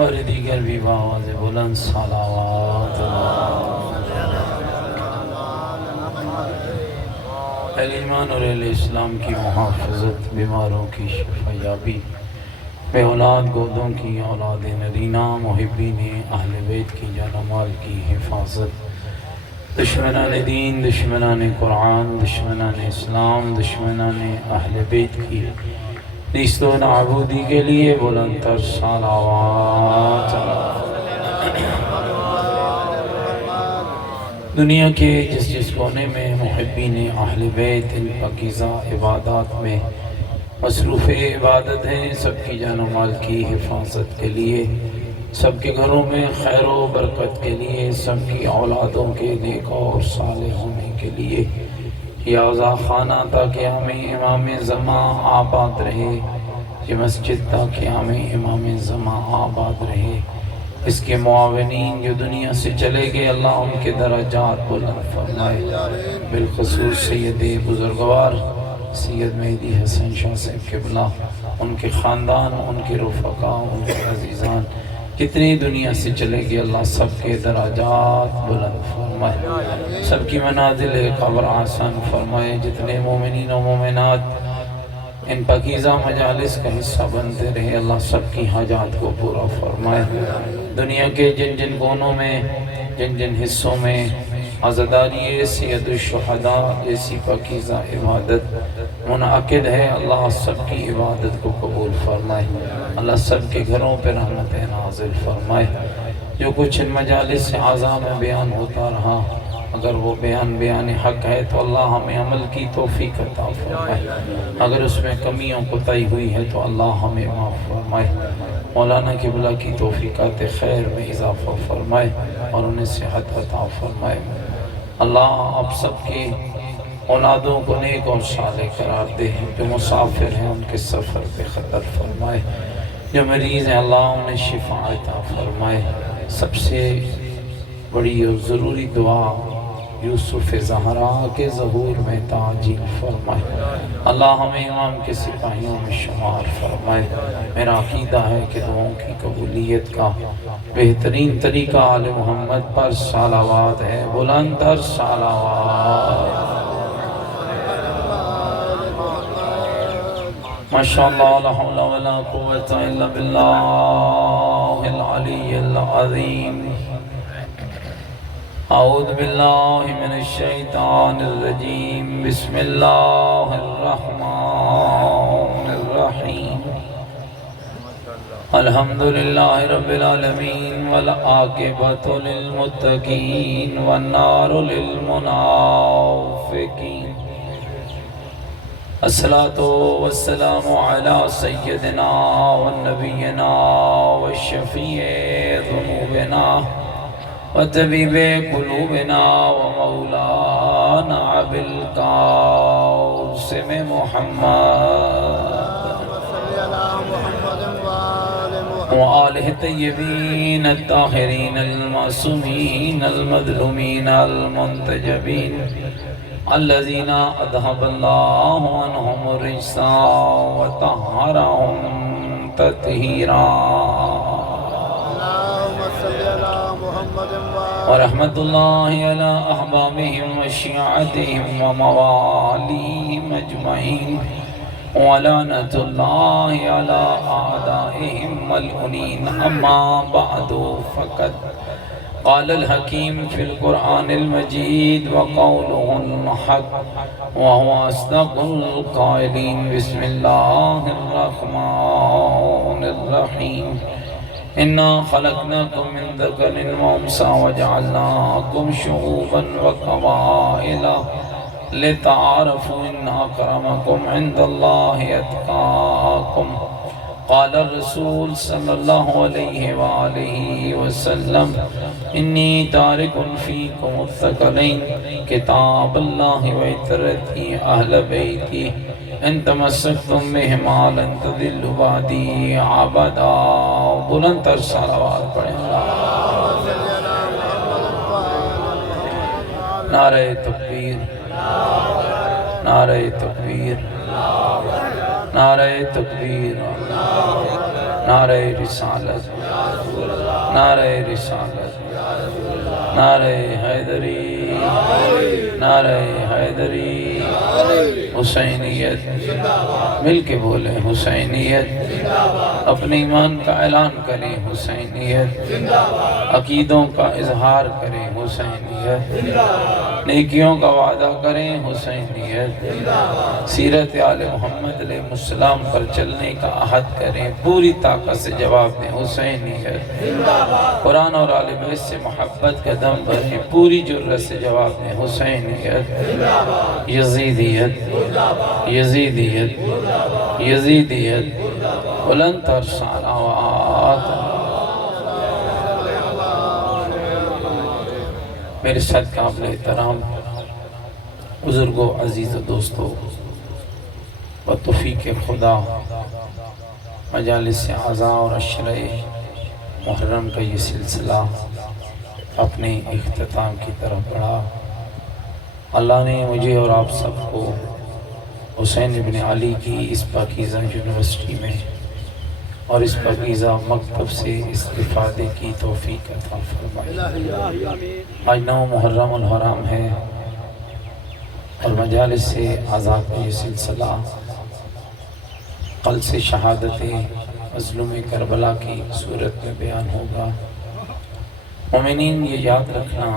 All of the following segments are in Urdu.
اور دیگر بھی بآواز بلند صلوات اہل ایمان اور اہل اسلام کی محافظت، بیماروں کی شفا یابی، بے اولاد گودوں کی اولاد نرینہ، محبین اہل بیت کی جان و مال کی حفاظت، دشمنان دین، دشمنان قرآن، دشمنان اسلام، دشمنان اہل بیت کی نیست و نابودی کے لیے بلند تر صلوات۔ دنیا کے جس کونے میں محبین اہل بیت ان پاکیزہ عبادات میں مصروف عبادت ہیں، سب کی جان و مال کی حفاظت کے لیے، سب کے گھروں میں خیر و برکت کے لیے، سب کی اولادوں کے نیک اور صالح ہونے کے لیے، یہ عزا خانہ تا قیام امام زمان آباد رہے، یہ مسجد تا قیام امام زمان آباد رہے، اس کے معاونین جو دنیا سے چلے گئے، اللہ ان کے درجات بلند فرمائے، بالخصوص سید بزرگوار سید مہدی حسن شاہ صاحب قبلہ، ان کے خاندان، ان کے رفقا، ان کے عزیزان کتنی دنیا سے چلے گئے، اللہ سب کے درجات بلند فرمائے، سب کی منازل قبر آسان فرمائے، جتنے مومنین و مومنات ان پاکیزہ مجالس کا حصہ بنتے رہے، اللہ سب کی حاجات کو پورا فرمائے، دنیا کے جن جن کونوں میں، جن جن حصوں میں عزاداری سید الشہداء ایسی پاکیزہ عبادت منعقد ہے، اللہ سب کی عبادت کو قبول فرمائے، اللہ سب کے گھروں پہ رحمت نازل فرمائے، جو کچھ ان مجالس سے اعضاء میں بیان ہوتا رہا، اگر وہ بیان حق ہے تو اللہ ہمیں عمل کی توفیق عطا فرمائے، اگر اس میں کمیوں کوتاہی ہوئی ہے تو اللہ ہمیں معاف فرمائے، مولانا قبلہ کی توفیقات خیر میں اضافہ فرمائے اور انہیں صحت عطا فرمائے، اللہ آپ سب کی اولادوں کو نیک اور صالح قرار دے، جو مسافر ہیں ان کے سفر پہ خطر فرمائے، جو مریض ہیں اللہ انہیں شفا عطا فرمائے، سب سے بڑی اور ضروری دعا یوسف زہرا کے ظہور میں تعجیل فرمائے، اللہ ہمیں امام کے سپاہیوں میں شمار فرمائے، میرا عقیدہ ہے کہ دعاؤں کی قبولیت کا بہترین طریقہ آل محمد پر صلوات ہے، بلند تر صلوات۔ ماشاءاللہ لا حول ولا قوة الا باللہ العلی العظیم، اعوذ باللہ من الشیطان الرجیم، بسم اللہ الرحمن الرحیم، الحمدللہ رب العالمین والعاقبۃ للمتقین والنار للمنافقین، الصلاة والسلام علی سیدنا والنبینا والشفیع ذنوبنا وطبیب قلوبنا ومولانا بالقاسم محمد وآلہ الطیبین الطاہرین المعصومین المظلومین المنتجبین الذین اذھب اللہ عنہم الرجس وطہرہم تطہیرا، ورحمت اللہ علی احبابہم وشیعتہم وموالیہم اجمعین، ولعنت اللہ علی اعدائہم ملعونین، اما بعد فقد قال الحکیم فی القرآن المجید وقولہ الحق وہو اصدق القائلین، بسم اللہ الرحمن الرحیم، انا خلقناکم من ذکر وانثی وجعلناکم شعوبا وقبائل لتعارفوا ان اکرمکم عند اللہ اتقاکم، قال الرسول صلی اللہ علیہ وآلہ وسلم، انی تارک فیکم الثقلین، کتاب اللہ و عترتی اہل بیتی، ان تمسکتم بہما لن تضلوا بعدی ابدا، بلند تر صلوات پڑھیں، نعرہ تکبیر، نعرہ تکبیر، نعرہ تکبیر، نعرہ رسالت، نعرہ رسالت، نعرہ حیدری، نعرہ حیدری، حسینیت، مل کے بولیں حسینیت، اپنے ایمان کا اعلان کریں حسینیت، عقیدوں کا اظہار کریں حسینیت، نیکیوں کا وعدہ کریں حسینیت، سیرت آل محمد علیہ السلام پر چلنے کا عہد کریں، پوری طاقت سے جواب دیں حسینیت، قرآن اور آل بیت سے محبت کا دم بھریں، پوری جرأت سے جواب دیں حسینیت، یزیدیت، یزیدیت، یزیدیت، بلند تر صلوات۔ میرے ساتھ قابل احترام بزرگوں، عزیز و دوستوں، و توفیق خدا مجالس اعزاء اور عشرہ محرم کا یہ سلسلہ اپنے اختتام کی طرف بڑھا۔ اللہ نے مجھے اور آپ سب کو حسین ابن علی کی اس پاکیزہ یونیورسٹی میں اور اس پاکیزہ مکتب سے استفادے کی توفیق عطا فرمائی۔ آج 9 محرم الحرام ہے اور مجالس سے اعزاء کا یہ سلسلہ کل سے شہادت مظلوم کربلا کی صورت میں بیان ہوگا۔ مومنین، یہ یاد رکھنا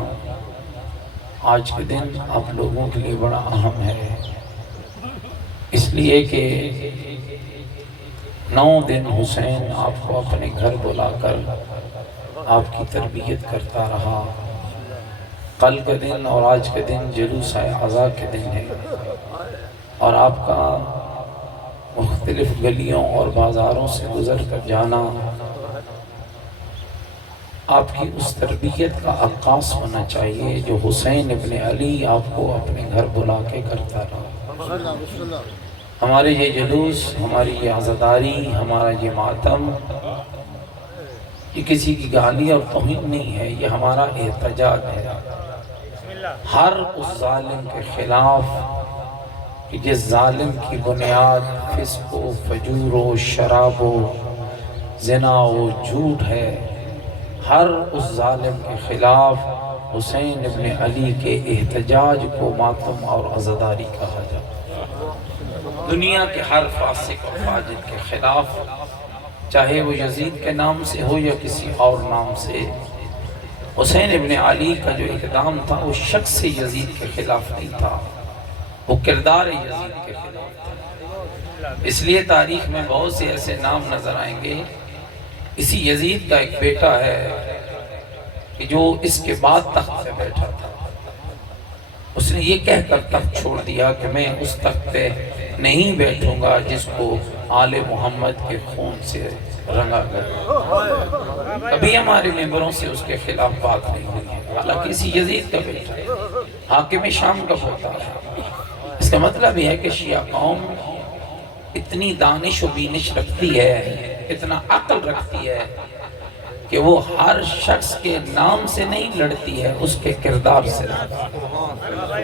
آج کے دن آپ لوگوں کے لیے بڑا اہم ہے، اس لیے کہ 9 دن حسین آپ کو اپنے گھر بلا کر آپ کی تربیت کرتا رہا۔ کل کا دن اور آج کے دن جلوس اعزاء کے دن ہے اور آپ کا مختلف گلیوں اور بازاروں سے گزر کر جانا آپ کی اس تربیت کا عکاس ہونا چاہیے جو حسین ابن علی آپ کو اپنے گھر بلا کے کرتا رہا۔ ہمارے یہ جلوس، ہماری یہ عزاداری، ہمارا یہ ماتم، یہ کسی کی گالی اور توہین نہیں ہے، یہ ہمارا احتجاج ہے ہر اس ظالم کے خلاف کہ جس ظالم کی بنیاد فسق و فجور و شراب و زنا و جھوٹ ہے۔ ہر اس ظالم کے خلاف حسین ابن علی کے احتجاج کو ماتم اور عزاداری کہا جاتا ہے۔ دنیا کے ہر فاسق و فاجر کے خلاف، چاہے وہ یزید کے نام سے ہو یا کسی اور نام سے، حسین ابن علی کا جو اقدام تھا وہ شخص یزید کے خلاف نہیں تھا، وہ کردار یزید کے خلاف تھا۔ اس لیے تاریخ میں بہت سے ایسے نام نظر آئیں گے۔ اسی یزید کا ایک بیٹا ہے کہ جو اس کے بعد تخت پہ بیٹھا تھا، اس نے یہ کہہ کر تخت چھوڑ دیا کہ میں اس تخت پہ نہیں بیٹھوں گا جس کو آل محمد کے خون سے رنگا گیا۔ کبھی ہمارے ممبروں سے اس کے خلاف بات نہیں ہوئی ہے، حالانکہ اسی یزید کا بیٹا ہے، حاکم شام کا ہوتا ہے۔ اس کا مطلب یہ ہے کہ شیعہ قوم اتنی دانش و بینش رکھتی ہے، اتنا عقل رکھتی ہے کہ وہ ہر شخص کے نام سے نہیں لڑتی ہے، اس کے کردار سے لڑتی ہے۔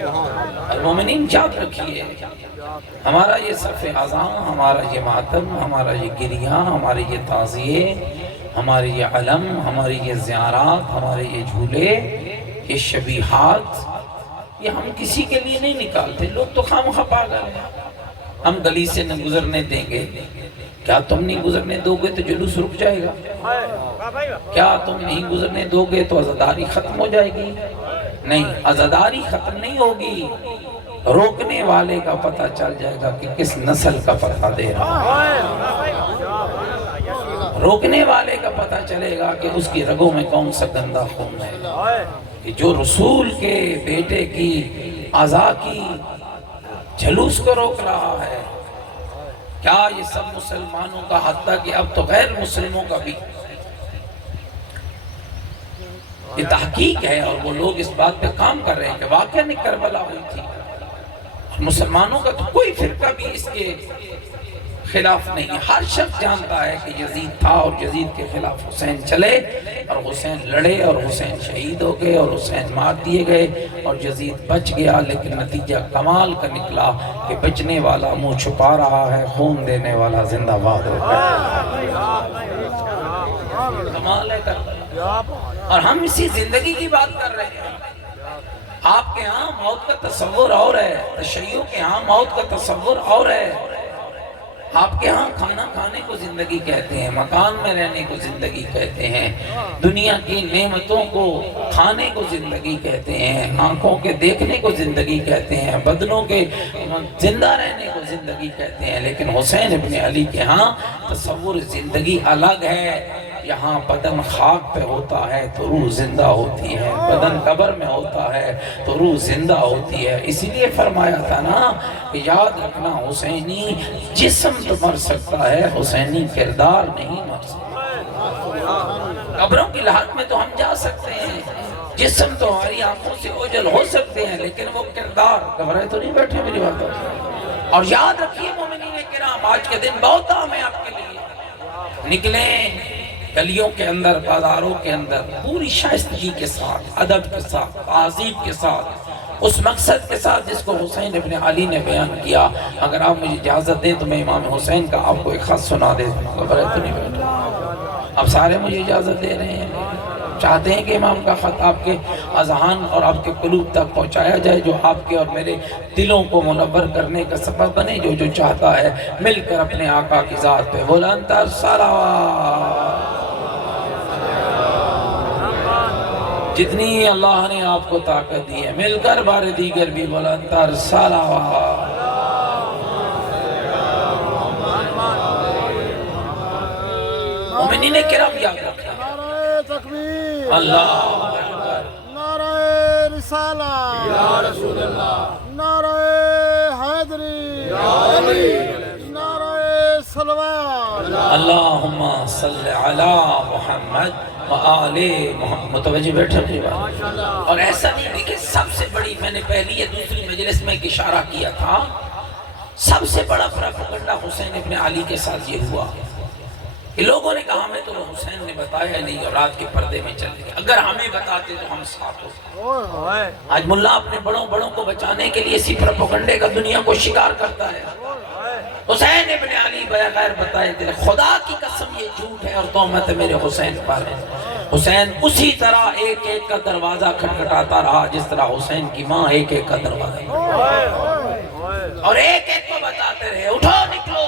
اور مومنین یاد رکھیے، ہمارا یہ صف اذاں، ہمارا یہ ماتم، ہمارا یہ گریہ، ہمارے یہ تعزیے، ہمارے یہ علم، ہماری یہ زیارات، ہمارے یہ جھولے، یہ شبیہات، یہ ہم کسی کے لیے نہیں نکالتے۔ لوگ تو خواہ پاگل ہیں، ہم گلی سے نہ گزرنے دیں گے۔ کیا تم نہیں گزرنے دو گے تو جلوس رک جائے گا؟ کیا تم نہیں گزرنے دو گے تو عزاداری ختم ہو جائے گی؟ نہیں، عزاداری ختم نہیں ہوگی، روکنے والے کا پتہ چل جائے گا کہ کس نسل کا پتہ دے رہا ہے۔ روکنے والے کا پتہ چلے گا کہ اس کی رگوں میں کون سا گندا خون ہے، کہ جو رسول کے بیٹے کی عزا کی جلوس کو روک رہا ہے۔ کیا یہ سب مسلمانوں کا، حتیٰ کہ اب تو غیر مسلموں کا بھی یہ تحقیق ہے اور وہ لوگ اس بات پہ کام کر رہے ہیں کہ واقعہ میں کربلا ہوئی تھی۔ مسلمانوں کا تو کوئی فرقہ بھی اس کے خلاف نہیں ہے، ہر شخص جانتا ہے کہ یزید تھا اور یزید کے خلاف حسین چلے اور حسین لڑے اور حسین شہید ہو گئے اور حسین مار دیے گئے اور یزید بچ گیا، لیکن نتیجہ کمال کا نکلا کہ بچنے والا منہ چھپا رہا ہے، خون دینے والا زندہ باد ہو گیا۔ کمال ہے کربلا. اور ہم اسی زندگی کی بات کر رہے ہیں. آپ کے ہاں موت کا تصور اور ہے، تشیعوں کے ہاں موت کا تصور اور ہے. آپ کے ہاں کھانا کھانے کو زندگی کہتے ہیں، مکان میں رہنے کو زندگی کہتے ہیں، دنیا کی نعمتوں کو کھانے کو زندگی کہتے ہیں، آنکھوں کے دیکھنے کو زندگی کہتے ہیں، بدنوں کے زندہ رہنے کو زندگی کہتے ہیں. لیکن حسین ابن علی کے ہاں تصور زندگی الگ ہے. یہاں بدن خاک پہ ہوتا ہے تو روح زندہ ہوتی ہے، بدن قبر میں ہوتا ہے تو روح زندہ ہوتی ہے. اسی لیے فرمایا تھا نا کہ یاد رکھنا حسینی جسم تو مر سکتا ہے، حسینی کردار نہیں مر سکتا. قبروں کی لاحق میں تو ہم جا سکتے ہیں، جسم تو ہماری آنکھوں سے اوجھل ہو سکتے ہیں، لیکن وہ کردار قبریں تو نہیں بیٹھے میری بات. اور یاد رکھیے مومنین کرام، آج کے دن بہت اہم ہے آپ کے لیے. نکلیں گلیوں کے اندر، بازاروں کے اندر، پوری شائستگی کے ساتھ، ادب کے ساتھ، تہذیب کے ساتھ، اس مقصد کے ساتھ جس کو حسین ابن علی نے بیان کیا. اگر آپ مجھے اجازت دیں تو میں امام حسین کا آپ کو ایک خط سنا دے دوں. خبر ہے تو نہیں بیٹھا؟ اب سارے مجھے اجازت دے رہے ہیں، چاہتے ہیں کہ امام کا خط آپ کے اذہان اور آپ کے قلوب تک پہنچایا جائے، جو آپ کے اور میرے دلوں کو منور کرنے کا سبب بنے. جو چاہتا ہے مل کر اپنے آقا کی ذات پہ بلند تر صلوات. جتنی اللہ نے آپ کو طاقت دی ہے مل کر بار دیگر بھی بلند تر صلوات. مومنین کرام یاد رکھنا، نعرہ تکبیر، اللہ اکبر، نعرہ رسالہ یا رسول اللہ، نعرہ حیدری یا علی، نعرہ صلوات. اللہم صلی علی محمد وآل محمد. متوجہ بیٹھے میری بات. اور ایسا نہیں دیکھیں، سب سے بڑی، میں نے پہلی یا دوسری مجلس میں ایک اشارہ کیا تھا، سب سے بڑا پروپیگنڈا حسین ابن علی کے ساتھ یہ ہوا کہ لوگوں نے کہا ہمیں تو حسین نے بتایا نہیں اور رات کے پردے میں چلے گئے، اگر ہمیں بتاتے تو ہم ساتھ ہوتے. آج ملا اپنے بڑوں کو بچانے کے لیے اسی پروپیگنڈے کا دنیا کو شکار کرتا ہے. حسین ابن علی بغیر بتائے تیرے خدا کی قسم یہ جھوٹ ہے اور تہمت میرے حسین پر ہے. حسین اسی طرح ایک ایک کا دروازہ کھٹکھٹاتا رہا جس طرح حسین کی ماں ایک ایک کا دروازہ اور ایک ایک کو بتاتے رہے اٹھو نکلو،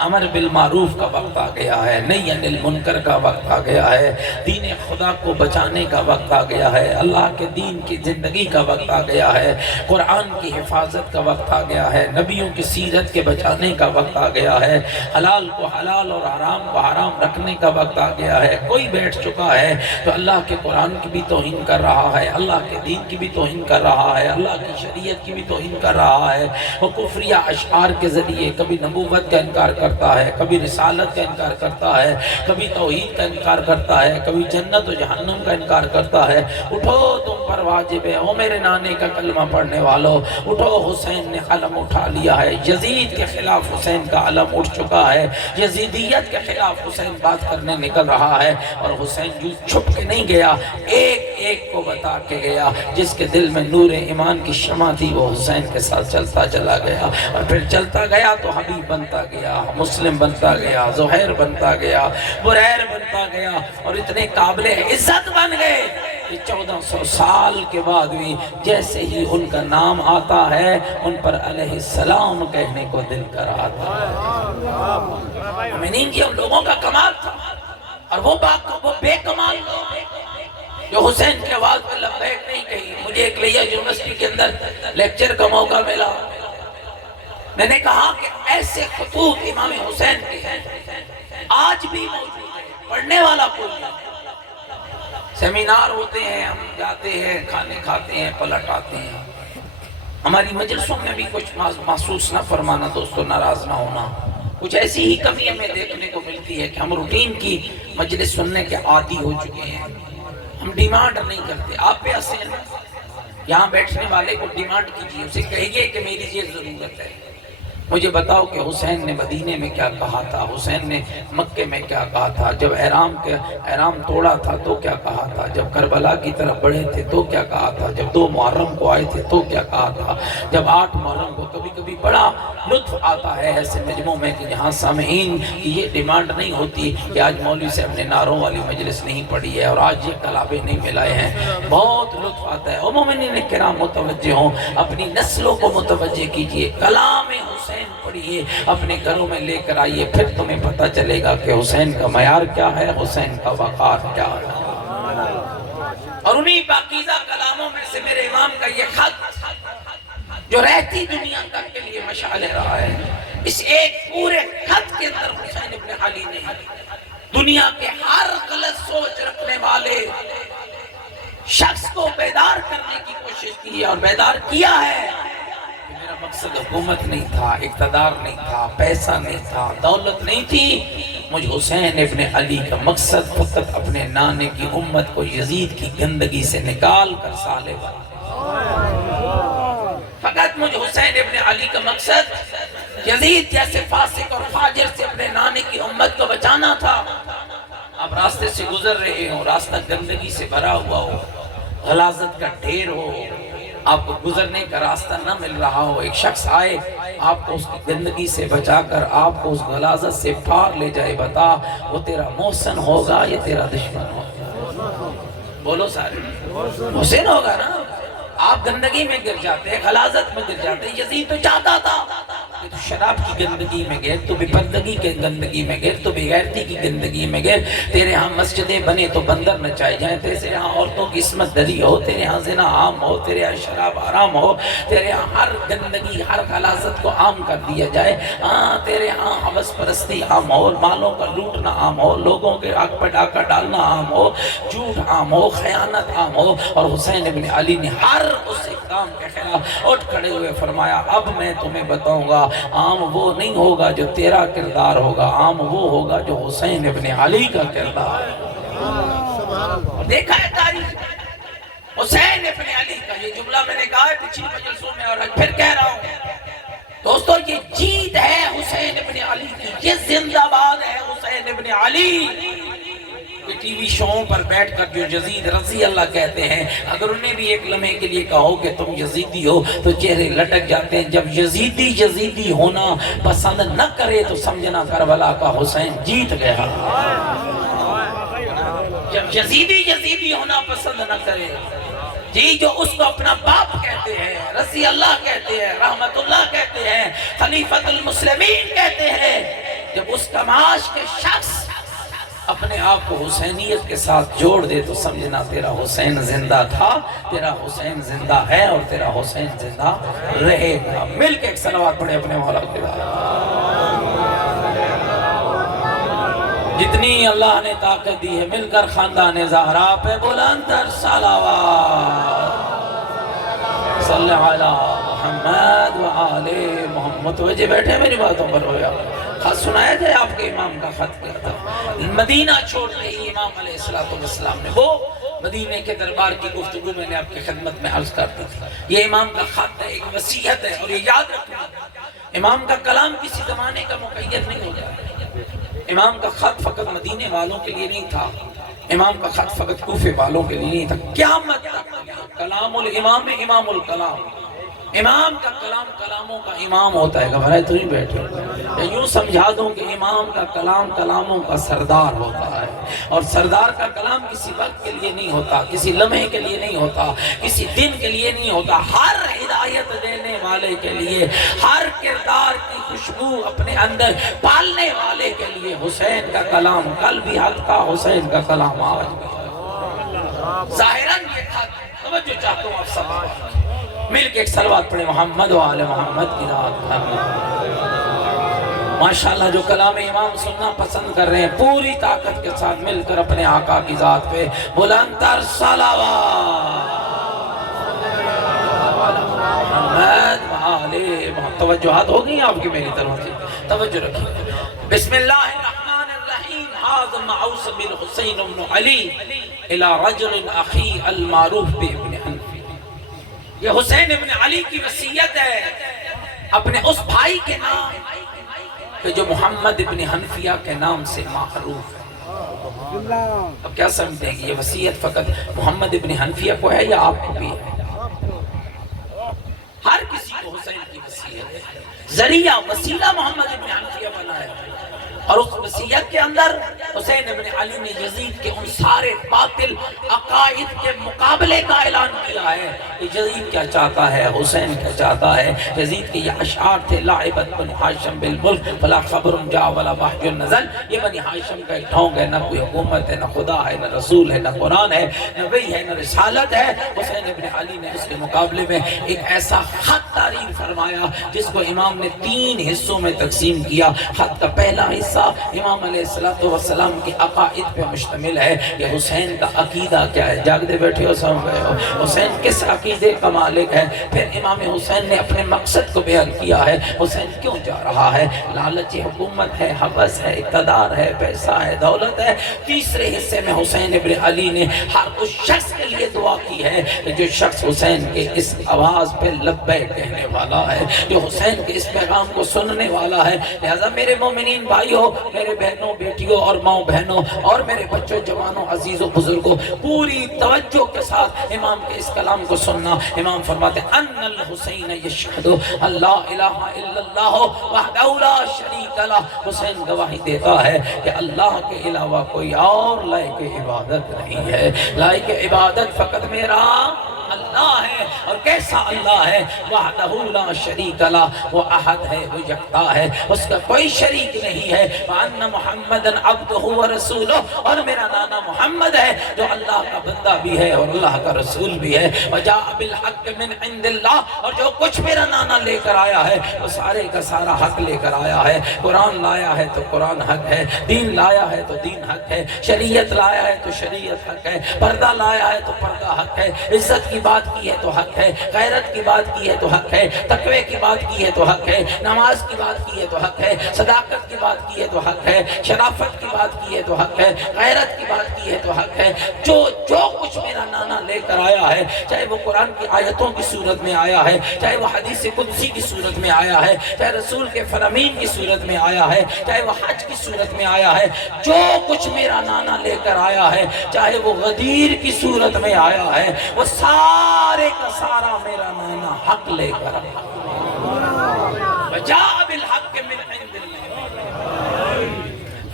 امر بالمعروف کا وقت آ گیا ہے، نہی عن المنکر کا وقت آ گیا ہے، دین خدا کو بچانے کا وقت آ گیا ہے، اللہ کے دین کی زندگی کا وقت آ گیا ہے، قرآن کی حفاظت کا وقت آ گیا ہے، نبیوں کی سیرت کے بچانے کا وقت آ گیا ہے، حلال کو حلال اور حرام کو حرام رکھنے کا وقت آ گیا ہے. کوئی بیٹھ چکا ہے تو اللہ کے قرآن کی بھی توہین کر رہا ہے، اللہ کے دین کی بھی توہین کر رہا ہے، اللہ کی شریعت کی بھی توہین کر رہا ہے. وہ کفریہ اشعار کے ذریعے کبھی نبوت کا انکار کرتا ہے، کبھی رسالت کا انکار کرتا ہے، کبھی توحید کا انکار کرتا ہے، کبھی جنت و جہنم کا انکار کرتا ہے. اٹھو تم پر واجب ہے، او میرے نانے کا کلمہ پڑھنے والو، اٹھو حسین نے علم اٹھا لیا ہے. یزید کے خلاف حسین کا علم اٹھ چکا ہے، یزیدیت کے خلاف حسین بات کرنے نکل رہا ہے. اور حسین جو چھپ کے نہیں گیا، ایک ایک کو بتا کے گیا. جس کے دل میں نور ایمان کی شمع تھی وہ حسین کے ساتھ چلتا چلا گیا اور پھر چلتا گیا تو حبیب بنتا گیا، مسلم بنتا گیا، زہیر بنتا گیا، بریر بنتا گیا اور اتنے قابل عزت بن گئے کہ 1400 سال کے بعد بھی جیسے ہی ان کا نام آتا ہے ان پر علیہ السلام کہنے کو دل کر آتا ہے. مومنین کی ہم لوگوں کا کمال تھا اور وہ بے کمال لوگ جو حسین کے آواز میں لبیک نہیں کہی. مجھے ایک لیہ یونیورسٹی کے اندر لیکچر کا موقع ملا، میں نے کہا کہ ایسے خطوط امام حسین کے ہیں آج بھی موجود ہیں، پڑھنے والا کوئی نہیں. سیمینار ہوتے ہیں، ہم جاتے ہیں، کھانے کھاتے ہیں، پلٹ آتے ہیں. ہماری مجلسوں میں بھی کچھ محسوس نہ فرمانا دوستو، ناراض نہ ہونا. کچھ ایسی ہی کمی ہمیں دیکھنے کو ملتی ہے کہ ہم روٹین کی مجلس سننے کے عادی ہو چکے ہیں. ہم ڈیمانڈ نہیں کرتے. آپ پہ ایسے ہیں یہاں بیٹھنے والے کو ڈیمانڈ کیجیے، اسے کہیے کہ میری یہ ضرورت ہے. مجھے بتاؤ کہ حسین نے مدینے میں کیا کہا تھا، حسین نے مکے میں کیا کہا تھا، جب احرام توڑا تھا تو کیا کہا تھا، جب کربلا کی طرف بڑھے تھے تو کیا کہا تھا، جب 2 محرم کو آئے تھے تو کیا کہا تھا، جب 8 محرم کو کبھی کبھی بڑا لطف آتا ہے ایسے مجموع میں کہ جہاں سامعین کی یہ ڈیمانڈ نہیں ہوتی کہ آج مولوی صاحب نے نعروں والی مجلس نہیں پڑھی ہے اور آج یہ کلابیں نہیں ملائے ہیں، بہت لطف آتا ہے۔ مومنین کرام متوجہ ہوں، اپنی نسلوں کو متوجہ کیجئے، کلام حسین پڑھیے، اپنے گھروں میں لے کر آئیے، پھر تمہیں پتہ چلے گا کہ حسین کا معیار کیا ہے، حسین کا وقار کیا ہے۔ اور انہی پاکیزہ کلاموں میں سے میرے امام کا یہ خط جو رہتی دنیا تک کے لیے مشعل رہا ہے، اس ایک پورے خط کے اندر حسین ابن علی نے دنیا کے ہر غلط سوچ رکھنے والے شخص کو بیدار کرنے کی کوشش کی اور بیدار کیا ہے۔ میرا مقصد حکومت نہیں تھا، اقتدار نہیں تھا، پیسہ نہیں تھا، دولت نہیں تھی، مجھ حسین ابن علی کا مقصد فقط اپنے نانے کی امت کو یزید کی گندگی سے نکال کر صالح بنا۔ فقط مجھ حسین ابن علی کا مقصد یزید جیسے فاسق اور فاجر سے اپنے نانے کی امت کو بچانا تھا۔ اب راستے سے گزر رہے ہوں، راستہ گندگی سے بھرا ہوا ہو، غلاظت کا ڈھیر ہو، آپ کو گزرنے کا راستہ نہ مل رہا ہو، ایک شخص آئے آپ کو اس کی گندگی سے بچا کر آپ کو اس غلاظت سے پار لے جائے، بتا وہ تیرا محسن ہوگا یا تیرا دشمن ہوگا؟ بولو سارے، حسین ہوگا نا۔ آپ گندگی میں گر جاتے، غلاظت میں گر جاتے، یزید تو چاہتا تھا کہ تو شراب کی گندگی میں گر، تو بے پردگی کے گندگی میں گر، تو بے غیرتی کی گندگی میں گر، تیرے ہاں مسجدیں بنے تو بندر نچائے جائیں، تیرے ہاں عورتوں کی عصمت دری ہو، تیرے ہاں زنا عام ہو، تیرے ہاں شراب حرام ہو، تیرے ہاں ہر گندگی ہر غلاظت کو عام کر دیا جائے، تیرے ہاں حوث پرستی عام ہو، مالوں کا لوٹنا عام ہو، لوگوں کے حق پر ڈاکہ ڈالنا عام ہو، جھوٹ عام ہو، خیانت عام ہو، اور حسین ابن علی نے ہر اس اقدام کے خلاف اٹھ کھڑے ہوئے فرمایا اب میں تمہیں بتاؤں گا، عام وہ نہیں ہوگا جو تیرا کردار ہوگا، عام وہ ہوگا جو حسین ابن علی کا کردار ہے۔ دیکھا ہے تاریخ حسین ابن علی کا یہ جملہ میں نے کہا ہے پچھلی مجلسوں میں اور پھر کہہ رہا ہوں دوستو، یہ جیت ہے حسین ابن علی کی، یہ زندہ باد ہے حسین ابن علی۔ ٹی وی شووں پر بیٹھ کر جو یزید رضی اللہ کہتے ہیں، اگر انہیں بھی ایک لمحے کے لیے کہو کہ تم یزیدی ہو تو چہرے لٹک جاتے ہیں۔ جب یزیدی ہونا پسند نہ کرے تو سمجھنا کربلا کا حسین جیت گیا۔ جب یزیدی ہونا پسند نہ کرے، جی جو اس کو اپنا باپ کہتے ہیں، رضی اللہ کہتے ہیں، رحمت اللہ کہتے ہیں، خلیفۃ المسلمین کہتے ہیں، جب اس کماش کے شخص اپنے آپ کو حسینیت کے ساتھ جوڑ دے تو سمجھنا تیرا حسین زندہ تھا، تیرا حسین زندہ ہے اور تیرا حسین زندہ رہے گا۔ مل کے ایک صلوات پڑھے اپنے مولا کے بعد۔ جتنی اللہ نے طاقت دی ہے مل کر خاندان زہرا پہ بلند تر صلوات صلی علی محمد و آل محمد۔ وجہ بیٹھے میری باتوں پر ہویا، خط سنایا جائے آپ کے امام کا خط کیا تھا؟ مدینہ چھوڑ رہی امام علیہ السلام نے، وہ مدینہ کے دربار کی گفتگو میں نے آپ کی خدمت میں عرض کرتا تھا، یہ امام کا خط ہے، ایک وصیت ہے، اور یہ یاد رکھنا امام کا کلام کسی زمانے کا مقید نہیں ہوتا۔ امام کا خط فقط مدینے والوں کے لیے نہیں تھا، امام کا خط فقط کوفے والوں کے لیے نہیں تھا، قیامت تک کلام الامام امام الکلام، امام کا کلام کلاموں کا امام ہوتا ہے۔ گھبرائے تو نہیں بیٹھے، یوں سمجھا دوں کہ امام کا کلام کلاموں کا سردار ہوتا ہے، اور سردار کا کلام کسی وقت کے لیے نہیں ہوتا، کسی لمحے کے لیے نہیں ہوتا، کسی دن کے لیے نہیں ہوتا، ہر ہدایت دینے والے کے لیے، ہر کردار کی خوشبو اپنے اندر پالنے والے کے لیے حسین کا کلام کل بھی حق تھا، حسین کا کلام آج بھی۔ ظاہراً یہ خط توجہ چاہتا ہوں آپ سب مل کے ایک صلوات پڑھیں محمد و آل محمد کی ذات۔ ماشاءاللہ جو کلام امام سننا پسند کر رہے ہیں پوری طاقت کے ساتھ مل کر اپنے آقا کی ذات پہ بلند تر صلوات محمد و آل محمد۔ توجہات ہو گئی آپ کی میری طرف سے، توجہ رکھیں۔ بسم اللہ الرحمن الرحیم۔ ھذا معوص بالحسین بن علی الى رجل اخی المعروف بابن حنفی۔ یہ حسین ابن علی کی وصیت ہے اپنے اس بھائی کے نام کہ جو محمد ابن حنفیہ کے نام سے معروف ہے۔ اب کیا سمجھتے ہیں کہ یہ وصیت فقط محمد ابن حنفیہ کو ہے یا آپ کو بھی ہے؟ ہر کسی کو حسین کی وصیت ہے، ذریعہ وسیلہ محمد ابن حنفیہ بنا ہے، اور اس وصیت کے اندر حسین ابن علی نے یزید کے ان سارے باطل عقائد کے مقابلے کا اعلان کیا ہے کہ یزید کیا چاہتا ہے، حسین کیا چاہتا ہے۔ یزید کے یہ اشعار تھے، لاعبت بن ہاشم بالملک فلا خبر جا ولا وحی نزل، یہ بنی ہاشم کا ایک ڈھونگ ہے، نہ کوئی حکومت ہے، نہ خدا ہے، نہ رسول ہے، نہ قرآن ہے، نہ وحی ہے، نہ رسالت ہے۔ حسین ابن علی نے اس کے مقابلے میں ایک ایسا خط تعریف فرمایا جس کو امام نے 3 حصوں میں تقسیم کیا۔ خط کا پہلا حصہ امام علیہ السلام کی عقائد پہ مشتمل ہے کہ حسین کا عقیدہ کیا ہے، جاگتے بیٹھے ہو سو گئے ہو، حسین کس عقیدے کا مالک ہے۔ پھر امام حسین نے اپنے مقصد کو بیان کیا ہے، حسین کیوں جا رہا ہے، لالچی حکومت ہے، حوث ہے، اقتدار ہے، پیسہ ہے، دولت ہے۔ تیسرے حصے میں حسین ابن علی نے ہر اس شخص کے لیے دعا کی ہے کہ جو شخص حسین کے اس آواز پہ لبیک کہنے والا ہے، جو حسین کے اس پیغام کو سننے والا ہے۔ لہذا میرے مومنین بھائیوں، میرے بہنوں بیٹیوں اور ماؤں بہنوں اور میرے بچوں جوانوں عزیزوں بزرگوں، پوری توجہ کے ساتھ امام کے اس کلام کو سننا۔ امام فرماتے ہیں ان الحسین یشہد ان لا الہ الا اللہ وحدہ لا شریک لہ، حسین گواہی دیتا ہے کہ اللہ کے علاوہ کوئی اور لائق عبادت نہیں ہے، لائق عبادت فقط میرا اللہ ہے۔ اور کیسا اللہ ہے؟ وحدہ لا شریک لہ، وہ احد ہے، وہ یکتا ہے، اس کا کوئی شریک نہیں ہے۔ وان محمدًا عبدہ ورسولہ، اور میرا نانا محمد ہے جو اللہ کا بندہ بھی ہے اور اللہ کا رسول بھی ہے۔ وجاء بالحق من عند اللہ، اور جو کچھ میرا نانا لے کر آیا ہے وہ سارے کا سارا حق لے کر آیا ہے۔ قرآن لایا ہے تو قرآن حق ہے، دین لایا ہے تو دین حق ہے، شریعت لایا ہے تو شریعت حق ہے، پردہ لایا ہے تو پردہ حق ہے، عزت کی بات کی ہے تو حق ہے، غیرت کی بات کی ہے تو حق ہے، تقوی کی بات کی ہے تو حق ہے، نماز کی بات کی ہے تو حق ہے، صداقت کی بات کی ہے تو حق ہے، شرافت کی بات کی ہے تو حق ہے، غیرت کی بات کی ہے تو حق ہے۔ جو کچھ میرا نانا لے کر آیا ہے، چاہے وہ قرآن کی آیتوں کی صورت میں آیا ہے، چاہے وہ حدیث قدسی کی صورت میں آیا ہے، چاہے رسول کے فرامین کی صورت میں آیا ہے، چاہے وہ حج کی صورت میں آیا ہے، جو کچھ میرا نانا لے کر آیا ہے، چاہے وہ غدیر کی صورت میں آیا ہے، وہ سارے کا سارا میرا نانا حق لے کر آیا۔ وجاء بالحق من عند اللہ،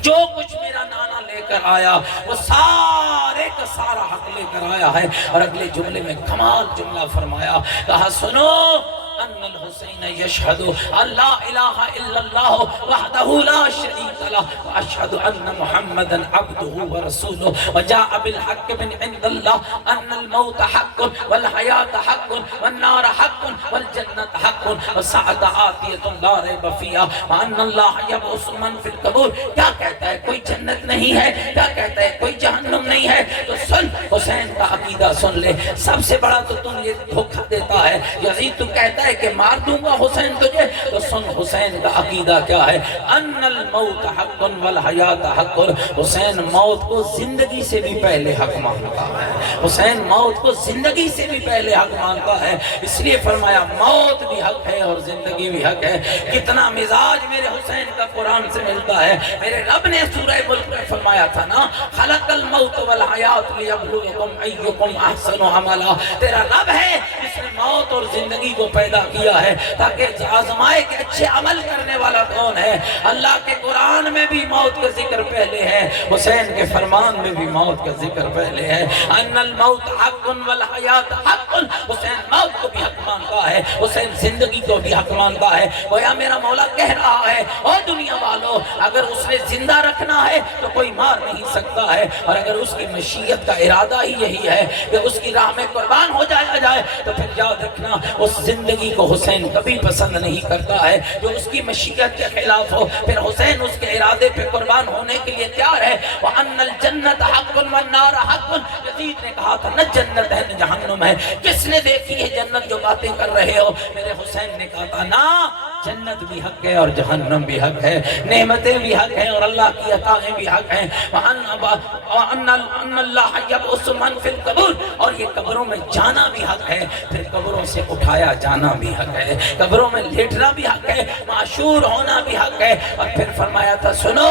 جو کچھ میرا نانا لے کر آیا وہ سارے کا سارا حق لے کر آیا ہے۔ اور اگلے جملے میں کمال جملہ فرمایا، کہا سنو ان الحسین یشہد ان لا الہ الا اللہ وحدہ لا شریک لہ واشہد ان محمدا عبدہ ورسولہ وجاء بالحق من عند اللہ ان الموت حق والحیات حق والنار حق والجنت حق والساعۃ آتیۃ لا ریب فیہا وان اللہ یبعث من فی القبور۔ کیا کہتا ہے؟ کوئی جنت نہیں ہے، کیا کہتا ہے؟ کوئی جہنم نہیں ہے۔ تو سن، حسین کا عقیدہ سن لے۔ سب سے بڑا تو تم یہ دھوکہ دیتا ہے، یزید تو کہتا ہے کہ مار دوں گا حسین تجھے، تو سن حسین کا عقیدہ کیا ہے۔ ان الموت حق والحیات حق، حسین موت کو زندگی سے بھی پہلے حق مانتا ہے، حسین موت کو زندگی سے بھی پہلے حق مانتا ہے۔ اس لیے فرمایا موت بھی حق ہے اور زندگی بھی حق ہے۔ کتنا مزاج میرے حسین کا قرآن سے ملتا ہے۔ میرے رب نے سورہ ملک میں فرمایا تھا نا، خلق الموت والحیات لیبلوکم ایکم احسن عملا، تیرا رب ہے جس نے موت اور زندگی کو پیدا کیا ہے تاکہ آزمائے کہ اچھے عمل کرنے والا کون ہے۔ اللہ کے قرآن میں بھی موت کا ذکر پہلے ہے، حسین کے فرمان میں بھی موت کا ذکر پہلے ہے۔ ان الموت حق والحیات حق، حسین موت کو بھی حق مانتا ہے، حسین زندگی کو بھی حق مانتا ہے۔ گویا میرا مولا کہہ رہا ہے، اور دنیا والوں اگر اس نے زندہ رکھنا ہے تو کوئی مار نہیں سکتا ہے، اور اگر اس کی مشیت کا ارادہ ہی یہی ہے کہ اس کی راہ میں قربان ہو جایا جائے تو پھر یاد رکھنا اس زندگی کو حسین کبھی پسند نہیں کرتا ہے جو اس کی مشیت کے خلاف ہو۔ پھر حسین اس کے ارادے پہ قربان ہونے کے لیے تیار ہے۔ وَأَنَّ الْجَنَّةَ حَقٌّ والنار حق. یزید نے کہا تھا نہ جنت ہے نہ جہنم ہے. کس نے دیکھی ہے جنت جو باتیں کر رہے ہو؟ میرے حسین نے کہا تھا نا جنت بھی حق ہے اور جہنم بھی حق ہے، نعمتیں بھی حق ہیں اور اللہ کی عطائیں بھی حق ہیں. وَأَنَّ اللَّهَ يَبْعُثُ مَن فِي الْقُبُورِ، اور یہ قبروں میں جانا بھی حق ہے، پھر قبروں سے اٹھایا جانا بھی حق ہے، قبروں میں لیٹنا بھی حق ہے، معشور ہونا بھی حق ہے. اور پھر فرمایا تھا سنو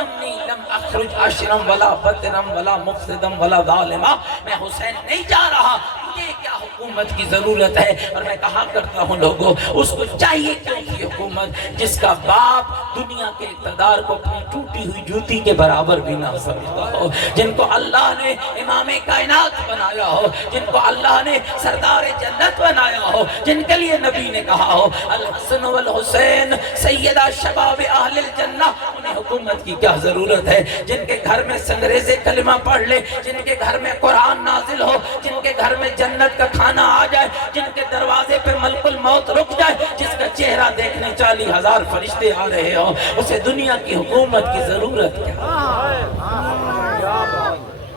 انی لم اخرج عاشرم ولا بدرم ولا مفسدم ولا ظالما، میں حسین نہیں جا رہا، یہ کیا حکومت کی ضرورت ہے. اور میں کہا کرتا ہوں لوگوں اس کو چاہیے کیوں کی حکومت جس کا باپ دنیا کے اقتدار کو اپنی ٹوٹی ہوئی جوتی کے برابر بھی نہ سمجھتا ہو، جن کو اللہ نے امام کائنات بنایا ہو، جن کو اللہ نے سردار جنت بنایا ہو، جن کے لیے نبی نے کہا ہو الحسن والحسین سیدہ شباب اہل الجنہ، انہیں حکومت کی کیا ضرورت ہے. جن کے گھر میں سنگریزے کلمہ پڑھ لے، جن کے گھر میں قرآن نازل ہو، جن کے گھر میں جنت کا کھانا آ جائے، جن کے دروازے پہ ملک الموت رک جائے، جس کا چہرہ دیکھنے 40,000 فرشتے آ رہے ہو، اسے دنیا کی حکومت کی ضرورت کیا؟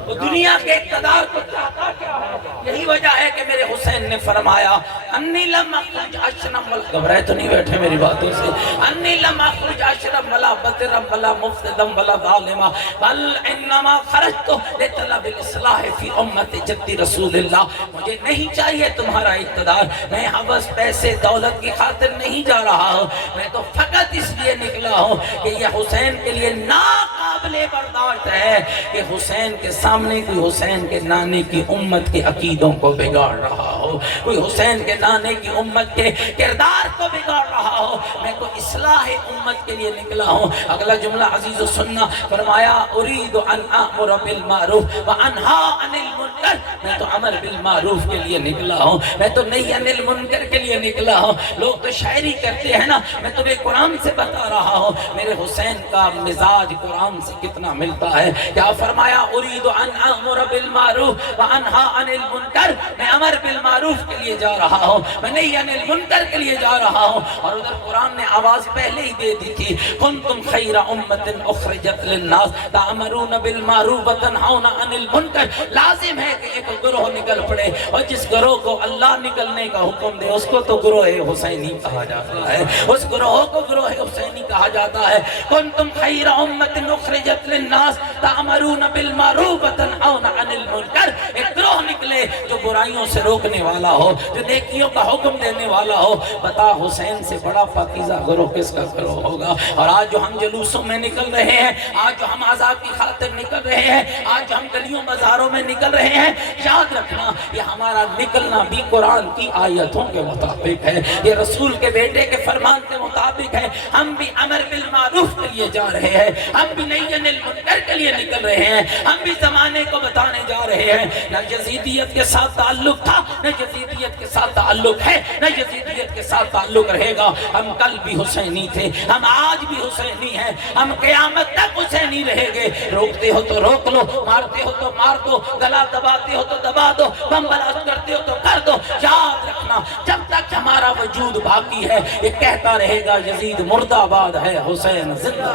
وہ دنیا کے اقتدار کو چاہتا کیا ہے؟ یہی وجہ ہے کہ میرے حسین نے فرمایا انی لم اخرج اشرم، گھبرائے تو نہیں بیٹھے میری باتوں سے، انی لم اخرج اشرم ولا بدرم ولا مفسدم ولا ظالما بل انما خرجت لطلب الاصلاح فی امت جد رسول اللہ. مجھے نہیں چاہیے تمہارا اقتدار، میں حوث پیسے دولت کی خاطر نہیں جا رہا ہوں، میں تو فقط اس لیے نکلا ہوں کہ یہ حسین کے لیے ناقابل برداشت ہے کہ حسین کے سامنے کوئی حسین کے نانے کی امت کے عقیدوں کو بگاڑ رہا ہو، کوئی حسین کے نانے کی امت کے کردار کو بگاڑ رہا ہو. میں تو اصلاح امت کے لیے نکلا ہوں. اگلا جملہ عزیز و سننا، فرمایا اريد ان امر بالمعروف وانہا عن المنکر، میں تو امر بالمعروف کے لیے نکلا ہوں، میں تو نہی عن المنکر کے لیے نکلا ہوں. لوگ تو شاعری کرتے ہیں نا، میں تمہیں قرآن سے بتا رہا ہوں میرے حسین کا مزاج قرآن سے کتنا ملتا ہے. کیا فرمایا اريد ان امر بالمعروف وانہا عن المنکر، میں امر بالمعروف کے لیے جا رہا ہوں، میں نہی عن المنکر کے لیے جا رہا ہوں. اور ادھر قرآن نے آواز پہلے ہی دے دی تھی کنتم خیر امت اخرجت للناس تأمرون بالمعروف وتنہون عن المنکر. لازم ہے کہ ایک گروہ نکل پڑے، اور جس گروہ کو اللہ نکلنے کا حکم دے اس کو تو گروہ حسینی کہا جاتا ہے، اس گروہ کو گروہ حسینی کہا جاتا ہے. کنتم خیر امت اخرجت للناس تأمرون بالمعروف وتنہون عن المنکر. ایک گروہ نکلے جو برائیوں سے روکنے والا ہو، جو نیکیوں کا حکم دینے والا ہو. بتا حسین سے بڑا پاکیزہ گروہ کس کا گروہ ہوگا؟ اور آج جو ہم جلوسوں میں نکل رہے ہیں، آج جو ہم عذاب کی خاطر نکل رہے ہیں، آج جو ہم گلیوں بازاروں میں نکل رہے ہیں، یاد رکھنا یہ ہمارا نکلنا بھی قرآن کی آیتوں کے مطابق ہے، یہ رسول کے بیٹے کے فرمان کے مطابق ہے. ہم بھی امر بالمعروف کے لیے جا رہے ہیں، ہم بھی نہی عن المنکر کے لیے نکل رہے ہیں، ہم بھی زمانے کو بتانے جا رہے ہیں. نہ یزیدیت کے ساتھ تعلق تھا، نہ یزیدیت کے ساتھ تعلق ہے، نہ یزیدیت کے ساتھ تعلق رہے گا. ہم کل بھی حسینی تھے، ہم آج بھی حسینی ہیں، ہم قیامت تک حسینی رہے گے. روکتے ہو تو روک لو، مارتے ہو تو مار دو، گلا دباتے ہو تو دبا دو، بم بلاسٹ کرتے ہو تو کر دو. یاد رکھنا جب تک ہمارا وجود باقی ہے یہ کہتا رہے گا یزید مردہ آباد ہے، حسین زندہ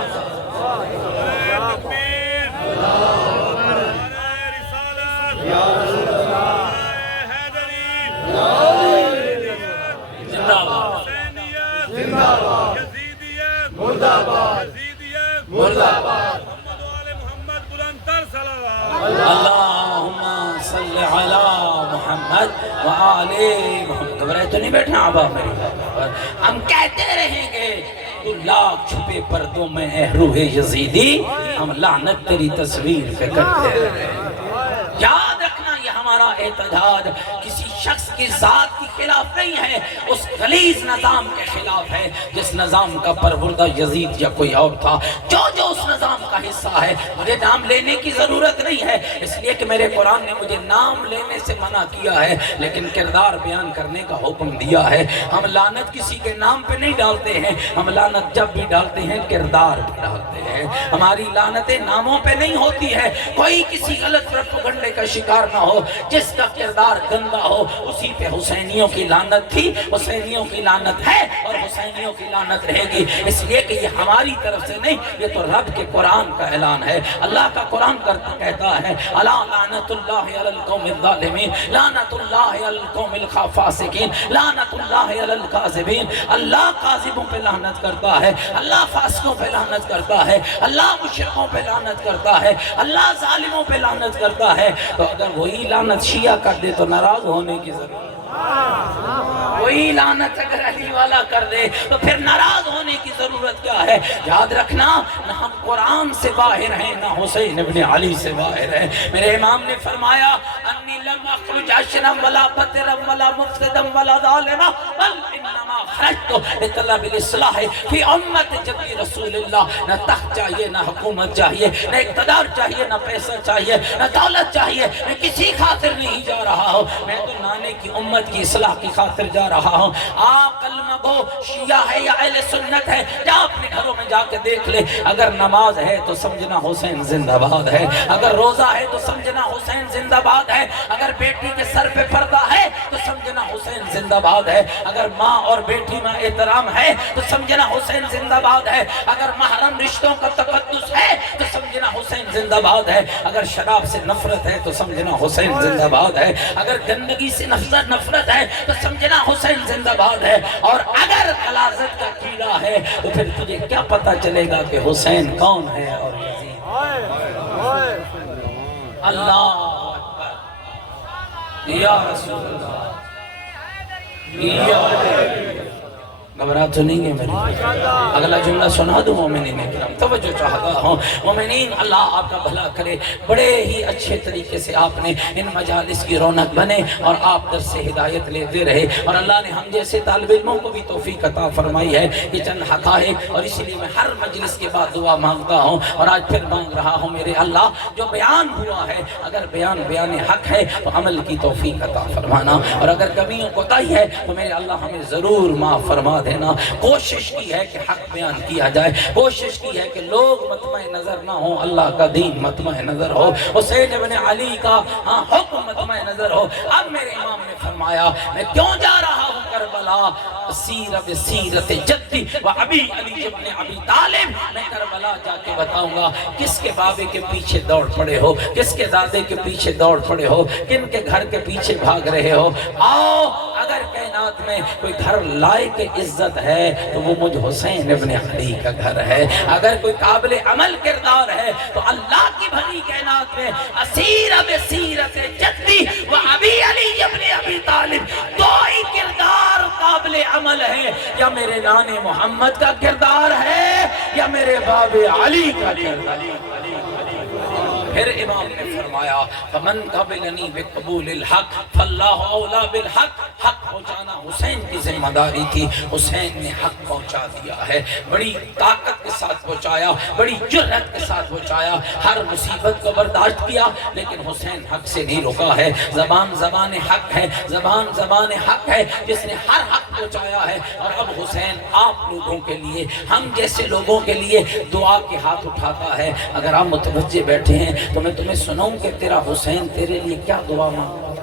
اللہم صلی علی محمد وآلِ محمد. گھبرائے تو نہیں بیٹھنا آبا میری بات پر. ہم کہتے رہیں گے تو لاکھ چھپے پردوں میں اے روح یزیدی، ہم لعنت تیری تصویر پہ کرتے رہے. یاد رکھنا یہ ہمارا احتجاج کسی شخص کی ذات کی خلاف نہیں ہے، اس غلیظ نظام کے خلاف ہے جس نظام کا پروردہ یزید یا کوئی اور تھا. جو اس نظام کا حصہ ہے مجھے نام لینے کی ضرورت نہیں ہے، اس لیے کہ میرے قرآن نے مجھے نام لینے سے منع کیا ہے لیکن کردار بیان کرنے کا حکم دیا ہے. ہم لعنت کسی کے نام پہ نہیں ڈالتے ہیں، ہم لعنت جب بھی ڈالتے ہیں کردار پہ ڈالتے ہیں. ہماری لعنتیں ناموں پہ نہیں ہوتی ہے. کوئی کسی غلط پروپیگنڈے کا شکار نہ ہو، جس کا کردار گندا ہو اسی پہ حسینیوں کی لعنت تھی، حسینیوں کی لعنت ہے اور حسینیوں کی لعنت رہے گی، اس لیے کہ یہ ہماری طرف سے نہیں، یہ تو رب کے قرآن کا اعلان ہے۔ اللہ کا قرآن کہتا ہے الا لعنت اللہ علی القوم الظالمین، لعنت اللہ علی القوم الفاسقین، لعنت اللہ علی الکاذبین۔ اللہ کاذبوں پہ لعنت کرتا ہے، اللہ فاسقوں پہ لعنت کرتا ہے، اللہ مشرکوں پہ لعنت کرتا ہے، اللہ ظالموں پہ لعنت کرتا ہے۔ تو اگر وہی لعنت شیعہ کر دے تو ناراض ہونے کی ضرورت، وہی لعنت اگر علی والا کر دے تو پھر ناراض ہونے کی ضرورت کیا ہے؟ یاد رکھنا، نہ ہم قرآن سے باہر ہیں، نہ حسین ابن علی سے باہر ہیں۔ میرے امام نے فرمایا انی لم اخرج عشرا ولا بطرا ولا مفسدا ولا ظالما بل انما خرجت لطلب الاصلاح فی امت جدی رسول اللہ۔ نہ تخت چاہیے، نہ حکومت چاہیے، نہ اقتدار چاہیے، نہ پیسہ چاہیے، نہ دولت چاہیے، میں کسی خاطر نہیں جا رہا ہوں، میں تو نانے کی امت کی اصلاح کی خاطر جا رہا ہوں۔ آپ کلمہ گو شیعہ ہے یا اہل سنت ہے، جا اپنے گھروں میں جا کے دیکھ لے، اگر نماز ہے تو سمجھنا حسین زندہ باد ہے، اگر روزہ ہے تو سمجھنا حسین زندہ باد ہے، اگر بیٹی کے سر پہ پردہ ہے تو سمجھنا حسین زندہ باد ہے، اگر ماں اور بیٹی میں احترام ہے تو سمجھنا حسین زندہ باد ہے، اگر محرم رشتوں کا تقدس ہے تو سمجھنا حسین زندہ باد ہے، اگر شراب سے نفرت ہے تو سمجھنا حسین زندہ باد ہے، اگر گندگی سے نفرت ہے تو سمجھنا حسین زندہ باد ہے، اور اگر غلاظت کا کیڑا ہے تو پھر تجھے کیا پتا چلے گا کہ حسین کون ہے اور یزید۔ اللہ اکبر یا رسول اللہ یا گھبرا تو نہیں گے میری؟ اگلا جملہ سنا دوں مومنین کرام، توجہ چاہتا ہوں مومنین، اللہ آپ کا بھلا کرے۔ بڑے ہی اچھے طریقے سے آپ نے ان مجالس کی رونق بنے اور آپ در سے ہدایت لیتے رہے، اور اللہ نے ہم جیسے طالب علموں کو بھی توفیق عطا فرمائی ہے کہ چند حقائق، اور اسی لیے میں ہر مجلس کے بعد دعا مانگتا ہوں، اور آج پھر مانگ رہا ہوں میرے اللہ جو بیان ہوا ہے، اگر بیان حق ہے تو عمل کی توفیق عطا فرمانا، اور اگر کمیوں کوتاہی ہے تو میرے اللہ ہمیں ضرور معاف فرما دینا۔ کوشش کی ہے کہ حق بیان کیا جائے، کوشش کی ہے کہ لوگ مطمع نظر نہ ہوں، اللہ کا دین مطمع نظر ہو، حسین ابن علی کا حکم مطمع نظر ہو۔ اب میرے امام نے فرمایا میں کیوں جا رہا ہوں کربلا؟ سیرت جدی و ابی علی ابن ابی طالب، میں کربلا جا کے بتاؤں گا کس کے بابے کے پیچھے دوڑ پڑے ہو، کس کے دادے کے پیچھے دوڑ پڑے ہو، کن کے گھر کے پیچھے بھاگ رہے ہو۔ آؤ، اگر کائنات میں کوئی گھر لائق عزت ہے تو وہ مجھ حسین ابن علی کا گھر ہے، اگر کوئی قابل عمل کردار ہے تو اللہ کی بھلی کائنات میں اسیر بسیرت جدی و ابی علی ابن ابی طالب، دو ہی کردار قابل عمل ہے، یا میرے نانے محمد کا کردار ہے یا میرے باب علی کا کردار۔ پھر امام نے فرمایا فمن قبلنی بقبول الحق فاللہ اولا بالحق، حق پہنچانا حسین کی ذمہ داری تھی، حسین نے حق پہنچا دیا ہے، بڑی طاقت کے ساتھ پہنچایا، بڑی جرأت کے ساتھ پہنچایا، ہر مصیبت کو برداشت کیا، لیکن حسین حق سے نہیں رکا ہے۔ زبان حق ہے، زبان حق ہے، جس نے ہر حق پہنچایا ہے۔ اور اب حسین آپ لوگوں کے لیے، ہم جیسے لوگوں کے لیے دعا کے ہاتھ اٹھاتا ہے۔ اگر آپ متوجہ بیٹھے ہیں تو میں تمہیں سناؤں کہ تیرا حسین تیرے لیے کیا دعا مانگتا ہے،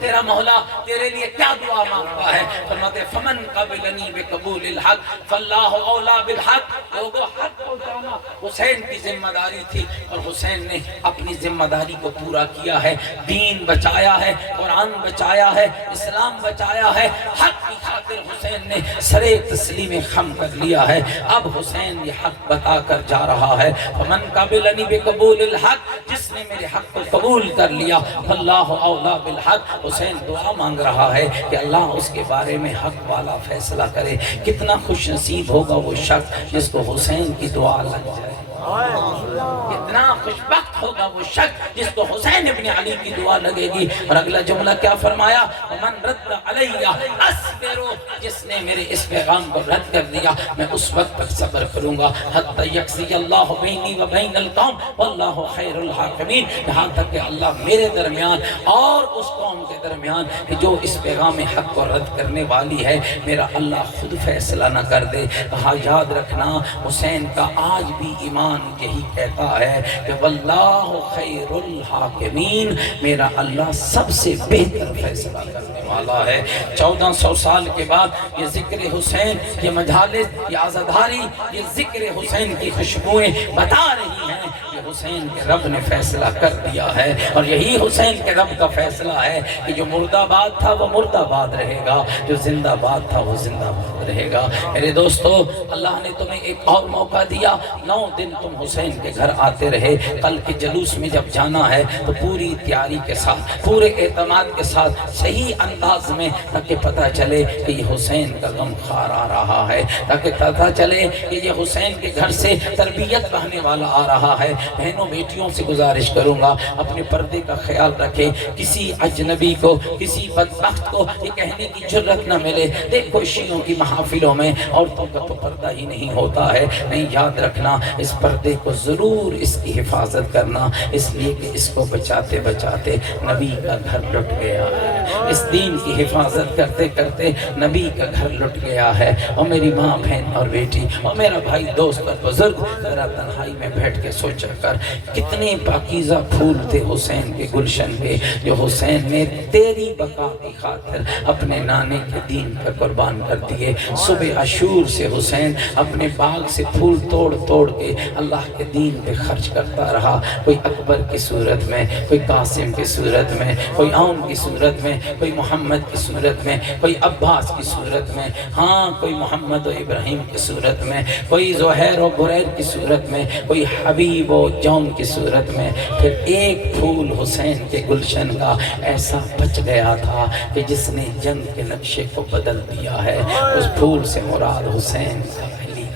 تیرا مولا تیرے لیے کیا دعا مانگتا ہے۔ فرماتے ہیں فمن قبلنی بقبول الحق فاللہ اولا بالحق، لوگوں حق پہنچانا حسین کی ذمہ داری تھی، اور حسین نے اپنی ذمہ داری کو پورا کیا ہے، دین بچایا ہے، قرآن بچایا ہے، اسلام بچایا ہے، حق کی خاطر حسین نے سر تسلیم خم کر لیا ہے۔ اب حسین یہ حق بتا کر جا رہا ہے فمن قبلنی بقبول الحق، جس نے میرے حق کو قبول کر لیا اللہ اولا بالحق، حسین دعا مانگ رہا ہے کہ اللہ اس کے بارے میں حق والا فیصلہ کرے۔ کتنا خوش نصیب ہوگا وہ شخص جس کو حسین کی دعا لگ جائے، کتنا خوشبخت ہوگا وہ شخص جس کو حسین ابن علی کی دعا لگے گی۔ اور اگلا جملہ کیا فرمایا؟ ومن رد علیہ اصبرو، جس نے میرے اس پیغام کو رد کر دیا میں اس وقت تک صبر کروں گا حتی یقضی اللہ بینی و بین القوم واللہ خیر الحاکمین، یہاں تک کہ اللہ میرے درمیان اور اس قوم کے درمیان کہ جو اس پیغام حق کو رد کرنے والی ہے، میرا اللہ خود فیصلہ نہ کر دے۔ کہا یاد رکھنا حسین کا آج بھی ایمان یہی کہتا ہے کہ واللہ واللہ خیر الحاکمین، میرا اللہ سب سے بہتر فیصلہ کرنے والا ہے۔ 1400 سال کے بعد یہ ذکر حسین، یہ مجالس، یہ عزاداری، یہ ذکر حسین کی خوشبوئیں بتا رہی ہیں کہ حسین کے رب نے فیصلہ کر دیا ہے، اور یہی حسین کے رب کا فیصلہ ہے کہ جو مرد آباد تھا وہ مرد آباد رہے گا، جو زندہ آباد تھا وہ زندہ آباد رہے گا۔ میرے دوستو، اللہ نے تمہیں ایک اور موقع دیا، 9 دن تم حسین کے گھر آتے رہے۔ کل کے جلوس میں جب جانا ہے تو پوری تیاری کے ساتھ، پورے اعتماد کے ساتھ، صحیح انداز میں، تاکہ پتہ چلے کہ یہ حسین کا غم خار آ رہا ہے، تاکہ پتہ چلے کہ یہ حسین کے گھر سے تربیت بہنے والا آ رہا ہے۔ بہنوں بیٹیوں سے گزارش کروں گا، اپنے پردے کا خیال رکھیں، کسی اجنبی کو، کسی بدبخت کو یہ کہنے کی جرت نہ ملے دیکھو شیعوں کی محافلوں میں عورتوں کا تو پردہ ہی نہیں ہوتا ہے۔ نہیں، یاد رکھنا، اس پردے کو ضرور اس کی حفاظت کرنا، اس لیے کہ اس کو بچاتے بچاتے نبی کا گھر لٹ گیا ہے، اس دین کی حفاظت کرتے کرتے نبی کا گھر لٹ گیا ہے۔ اور میری ماں، بہن اور بیٹی اور میرا بھائی، دوست اور بزرگ، ذرا تنہائی میں بیٹھ کے سوچا کر، کتنے پاکیزہ پھول تھے حسین کے گلشن کے، جو حسین نے تیری بقا کی خاطر اپنے نانے کے دین پر قربان کر دیے۔ صبح عاشور سے حسین اپنے باغ سے پھول توڑ توڑ کے اللہ کے دین پہ خرچ کرتا رہا، کوئی اکبر کی صورت میں، کوئی قاسم کی صورت میں، کوئی عون کی صورت میں، کوئی محمد کی صورت میں، کوئی عباس کی صورت میں، ہاں کوئی محمد و ابراہیم کی صورت میں، کوئی زہیر و بریر کی صورت میں، کوئی حبیب و جون کی صورت میں۔ پھر ایک پھول حسین کے گلشن کا ایسا بچ گیا تھا کہ جس نے جنگ کے نقشے کو بدل دیا ہے۔ اس پھول سے مراد حسین کا علی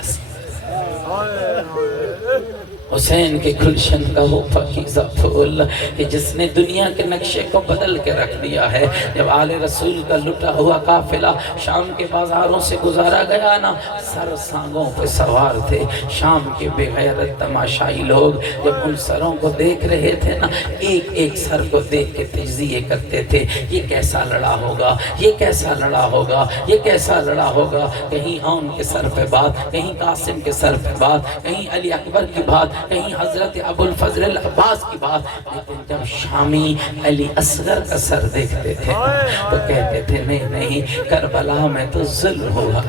حسین کے گلشن کا وہ پاکیزہ پھول کہ جس نے دنیا کے نقشے کو بدل کے رکھ دیا ہے۔ جب آل رسول کا لٹا ہوا قافلہ شام کے بازاروں سے گزارا گیا نا، سر سانگوں پہ سوار تھے شام کے بے غیرت تماشائی لوگ، جب ان سروں کو دیکھ رہے تھے نا، ایک ایک سر کو دیکھ کے تجزیے کرتے تھے، یہ کیسا لڑا ہوگا، یہ کیسا لڑا ہوگا، یہ کیسا لڑا ہوگا۔ کہیں عون کے سر پہ بات، کہیں قاسم کے سر پہ بات، کہیں علی اکبر کی بات، کہیں حضرت ابو الفضل العباس کی بات، لیکن جب شامی علی اصغر کا سر دیکھتے تھے تو کہتے تھے نہیں نہیں، کربلا میں تو ظلم ہوا،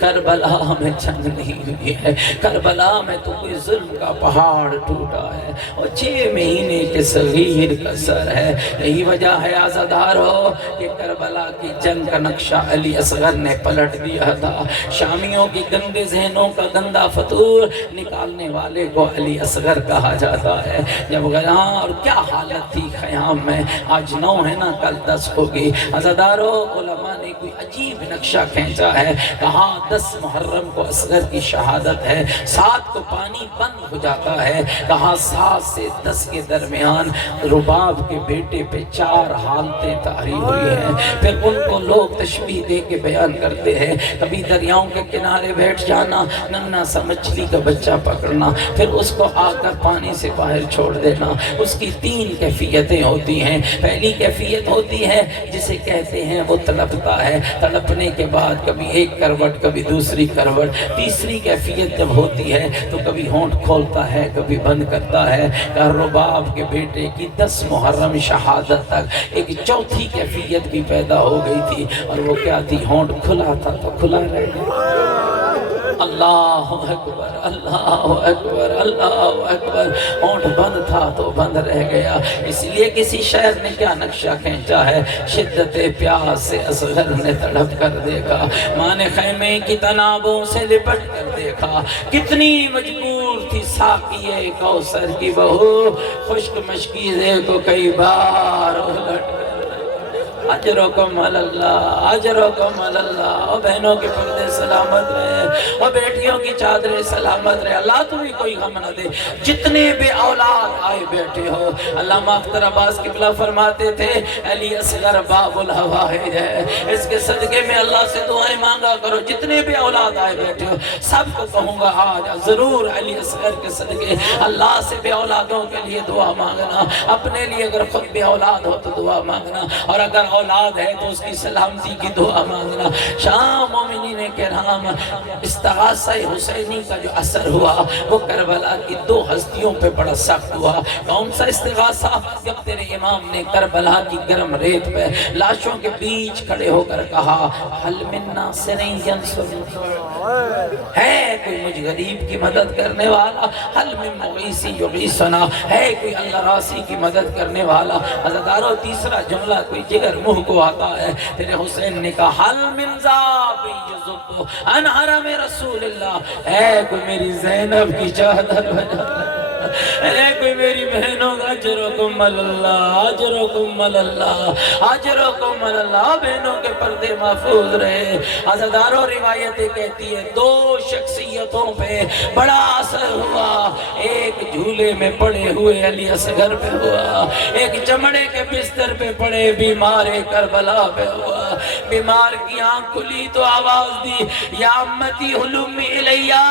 کربلا میں جنگ نہیں ہوئی ہے، کربلا میں تو کوئی ظلم کا پہاڑ ٹوٹا ہے، اور 6 مہینے کے صغیر کا سر ہے۔ یہی وجہ ہے عزادار ہو کہ کربلا کی جنگ کا نقشہ علی اصغر نے پلٹ دیا تھا۔ شامیوں کی گندے ذہنوں کا گندا فطور نکالنے والے کو علی اصغر کہا جاتا ہے۔ جب گیا اور کیا حالت تھی خیام میں، آج 9 ہے نا، کل 10 ہوگی۔ عزادارو، علماء نے کوئی عجیب نقشہ کھینچا ہے، کہا 10 محرم کو اصغر کی شہادت ہے، 7 کو پانی بند ہو جاتا ہے، کہا 7 سے 10 کے درمیان رباب کے بیٹے پہ 4 حالتیں طاری ہوئی ہیں۔ پھر ان کو لوگ تشبیہ دے کے بیان کرتے ہیں، کبھی دریاؤں کے کنارے بیٹھ جانا، ننھا سا مچھلی کا بچہ پکڑنا، پھر اس کو آ کر پانی سے باہر چھوڑ دینا۔ اس کی 3 کیفیتیں ہوتی ہیں۔ پہلی کیفیت ہوتی ہے جسے کہتے ہیں وہ تڑپتا ہے، تڑپنے کے بعد کبھی ایک کروٹ کبھی دوسری کروٹ۔ تیسری کیفیت جب ہوتی ہے تو کبھی ہونٹ کھولتا ہے کبھی بند کرتا ہے۔ کہ رباب کے بیٹے کی 10 محرم شہادت تک ایک چوتھی کیفیت بھی پیدا ہو گئی تھی، اور وہ کیا تھی؟ ہونٹ کھلا تھا تو کھلا رہ گیا۔ اللہ اکبر، اللہ اکبر، اللہ اکبر۔ ہونٹ بند تھا تو بند رہ گیا۔ اس لیے کسی شاعر نے کیا نقشہ کھینچا ہے، شدت پیاس سے اصغر نے تڑپ کر دیکھا، ماں نے خیمے کی تنابوں سے لپٹ کر دیکھا، کتنی مجبور تھی ساقیے کوثر کی بہو، خشک مشکیزے کو کئی بار الٹ کر۔ اجرکم اللہ، اجرکم اللہ۔ اور بہنوں کے پردے سلامت رہے، اور بیٹیوں کی چادریں سلامت رہے۔ اللہ تمہیں کوئی غم نہ دے۔ جتنے بے اولاد آئے بیٹھے ہو، علامہ اختر عباس قبلہ فرماتے تھے، علی اصغر باب الحوائج ہے، اس کے صدقے میں اللہ سے دعائیں مانگا کرو۔ جتنے بے اولاد آئے بیٹھے ہو، سب کو کہوں گا آج ضرور علی اصغر کے صدقے اللہ سے بے اولادوں کے لیے دعا مانگنا، اپنے لیے اگر خود بے اولاد ہو تو دعا مانگنا، اور اگر اولاد ہے تو اس کی سلامتی کی دعا مانگنا۔ شام مومنین کرام، استغاثہ حسینی کا جو اثر ہوا وہ کربلا کی دو ہستیوں پہ بڑا سخت ہوا۔ کون سا استغاثہ؟ جب تیرے امام نے کربلا کی گرم ریت پہ لاشوں کے بیچ کھڑے ہو کر کہا حل من ناصر ینصرنی، ہے کوئی مجھ غریب کی مدد کرنے والا؟ حل من مغیث یغیثنا، ہے کوئی اللہ راسی کی مدد کرنے والا؟ عزادارو تیسرا جملہ کوئی جگر منہ کو آتا ہے۔ تیرے حسین نے کہا حل من ذاب یذب عن حرم رسول اللہ، ہے کوئی میری زینب کی چادر بجا، اے کوئی میری بہنوں کا اجرکم اللہ، اجرکم اللہ، اجرکم اللہ، بہنوں کے پردے محفوظ رہے۔ عزادارو روایتیں کہتی ہے دو شخصیتوں پہ بڑا اثر ہوا، ایک جھولے میں پڑے ہوئے علی اصغر پہ ہوا، ایک چمڑے کے بستر پہ پڑے بیمار کربلا پہ ہوا۔ بیمار کی آنکھ کھلی تو آواز دی یا امتی حلومی الیہ،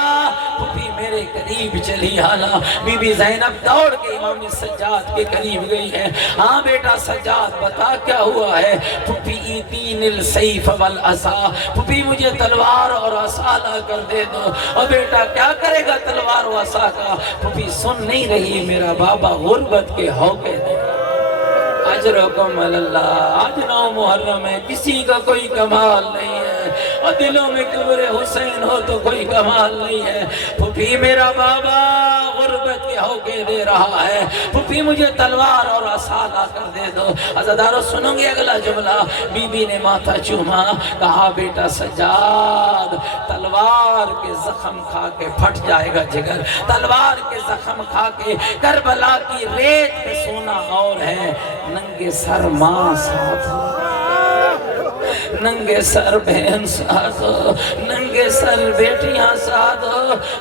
پھوپھی میرے قریب چلی آنا۔ بی بی زینب دوڑ کے امام سجاد کے قریب گئی ہے۔ ہاں بیٹا سجاد بتا کیا ہوا ہے؟ پھوپھی ایتین السیف والعصا، پھوپھی مجھے تلوار اور عصا لا کر دے دو۔ اور بیٹا کیا کرے گا تلوار و عصا کا؟ پھوپھی سن نہیں رہی، میرا بابا غربت کے ہوکے دے۔ اجرکم اللہ، آج 9 محرم ہے، کسی کا کوئی کمال نہیں ہے، اور دلوں میں قبر حسین ہو تو کوئی کمال نہیں ہے۔ پھوپھی میرا بابا غربت کے ہوکے دے رہا ہے، پھوپھی مجھے تلوار اور عصا لا کر دے دو۔ عزادارو سنو گے اگلا جملہ؟ بی بی نے ماتھا چوما، کہا بیٹا سجاد تلوار کے زخم کھا کے پھٹ جائے گا جگر، تلوار کے زخم کھا کے کربلا کی ریت پہ سونا اور ہے، ننگے سر ماں ساتھ، ننگے سر بہن ساتھ، ننگے سر بیٹیاں ساتھ،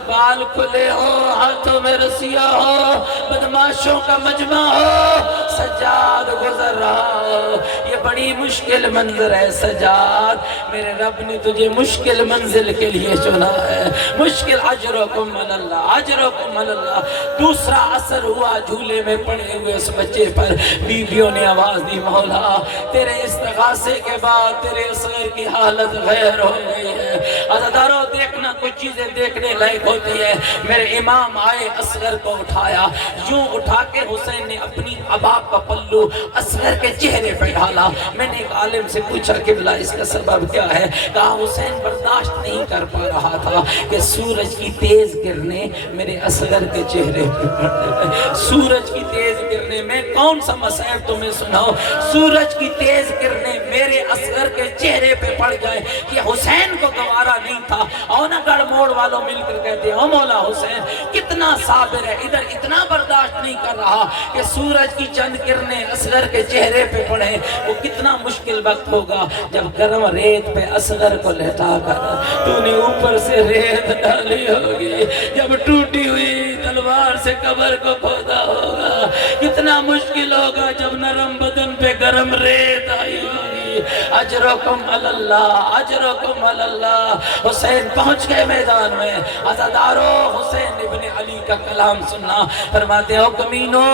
بال کھلے ہو، ہاتھوں میں رسیاں ہو، بدماشوں کا مجمع ہو، سجاد گزر رہا ہو۔ یہ بڑی مشکل منظر ہے سجاد، میرے رب نے تجھے مشکل منزل کے لیے چنا ہے، مشکل۔ اجرکم اللہ، اجرکم اللہ۔ دوسرا اثر ہوا جھولے میں پڑے ہوئے اس بچے پر، بیویوں نے آواز دی مولا تیرے استغاثے کے بعد تیرے اصغر کی حالت غیر ہو گئی ہے۔ عزادارو دیکھنا کچھ چیزیں دیکھنے لائق ہوتی ہے۔ میرے امام آئے، اصغر کو اٹھایا، یوں اٹھا کے حسین نے اپنی عبا کا پلو اصغر کے چہرے پہ ڈالا۔ میں نے ایک عالم سے پوچھا قبلہ اس کا سبب کیا ہے؟ کہا حسین برداشت نہیں کر پا رہا تھا کہ سورج کی تیز کرنے میرے اصغر کے چہرے پہ پڑے۔ سورج کی تیز کرنے میں کون سا مسائب تمہیں سناؤ، سورج کی تیز کرنے میرے اصغر کے چہرے پہ پڑ جائے، یہ حسین کو گوارا نہیں تھا۔ اونا گڑھ موڑ والوں مل کر کہتے ہیں او مولا حسین کتنا صابر ہے، ادھر اتنا برداشت نہیں کر رہا کہ سورج کی چند کرنیں اصغر کے چہرے پہ پڑے، وہ کتنا مشکل وقت ہوگا جب گرم ریت پہ اصغر کو لٹا کر تو نے اوپر سے ریت ڈالی ہوگی، جب ٹوٹی ہوئی تلوار سے قبر کو کھودا ہوگا، کتنا مشکل ہوگا جب نرم بدن پہ گرم ریت آئی ہوگی۔ اجرکم اللہ، اجرکم اللہ۔ حسین پہنچ گئے میدان میں۔ عزادارو حسین ابن علی کا کلام سننا، فرماتے ہو کمینو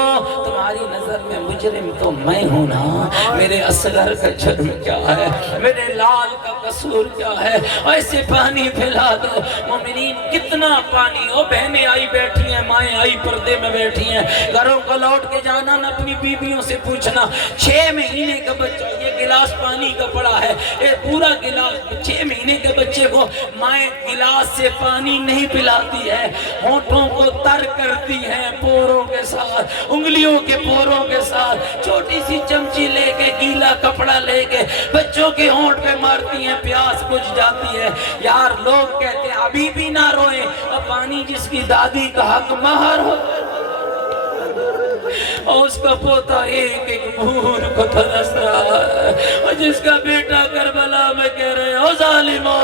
تمہاری نظر میں مجرم تو میں ہوں نا، میرے اصغر کا جرم کیا ہے، میرے لال کا قصور کیا ہے، ایسے پانی پھیلا دو۔ مومنین کتنا پانی، وہ بہنیں آئی بیٹھی ہیں، مائیں آئی پردے میں بیٹھی ہیں، گھروں کو لوٹ کے جانا نہ اپنی بیویوں سے پوچھنا 6 مہینے کا بچہ یہ گلاس پانی کا پڑا ہے، یہ پورا گلاس 6 مہینے کے بچے کو مائیں گلاس سے پانی نہیں پلاتی ہے، ہونٹوں کو تر کرتی ہیں پوروں کے ساتھ، انگلیوں کے پوروں کے ساتھ، چھوٹی سی چمچی لے کے گیلا کپڑا لے کے بچوں کے ہونٹ پہ مارتی ہیں، پیاس بجھ جاتی ہے۔ یار لوگ کہتے ہیں ابھی بھی نہ روئیں، اب پانی جس کی دادی کا حق مہر ہو اور اس کا پوتا ایک ایک بھور کو ترس رہا ہے، اور جس کا بیٹا کربلا میں کہہ رہے ہو ظالمو،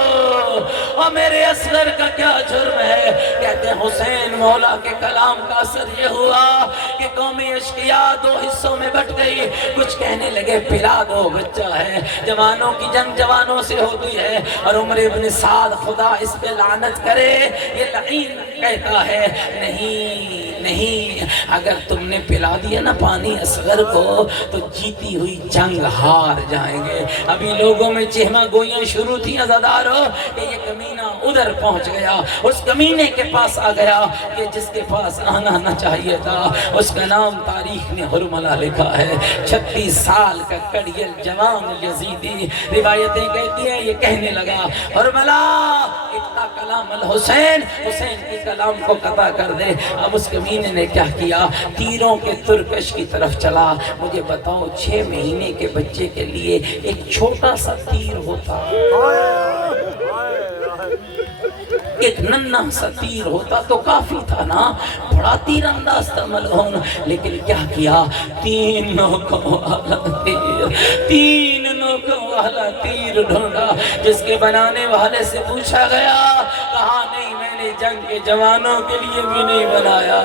اور میرے اصغر کا کیا جرم ہے؟ کہتے ہیں حسین مولا کے کلام کا اثر یہ ہوا کہ قوم اشقیاء 2 حصوں میں بٹ گئی، کچھ کہنے لگے پلا دو بچہ ہے، جوانوں کی جنگ جوانوں سے ہوتی ہے، اور عمر ابن سعد خدا اس پہ لعنت کرے، یہ لعین کہتا ہے نہیں نہیں اگر تم نے پلا دیا نا پانی اصغر کو تو جیتی ہوئی جنگ ہار جائیں گے۔ ابھی لوگوں میں چہمہ گوئیاں شروع تھی عزادارو کہ یہ کمینہ ادھر پہنچ گیا، اس کمینے کے پاس آ گیا کہ جس کے پاس آنا نہ چاہیے تھا۔ اس کا نام تاریخ نے حرملہ لکھا ہے، 36 سال کا کڑیل جوان یزیدی۔ روایتیں کہتی ہیں یہ کہنے لگا حرملہ اقطع کلام الحسین، حسین کی کلام کو قطع کر دے۔ اب اس کمینے نے کیا کیا؟ تیروں کے ترکش کی طرف چلا۔ مجھے بتاؤ 6 مہینے کے بچے کے لیے ایک چھوٹا سا تیر ہوتا، ایک ننھا سا تیر ہوتا تو کافی تھا نا، بڑا تیر انداز تھا ملعون۔ لیکن کیا کیا؟ 3 نوکوں والا تیر، 3 نوکوں والا تیر ڈھونڈا۔ جس کے بنانے والے سے پوچھا گیا، کہا نہیں میں نے جنگ کے جوانوں کے لیے بھی نہیں بنایا،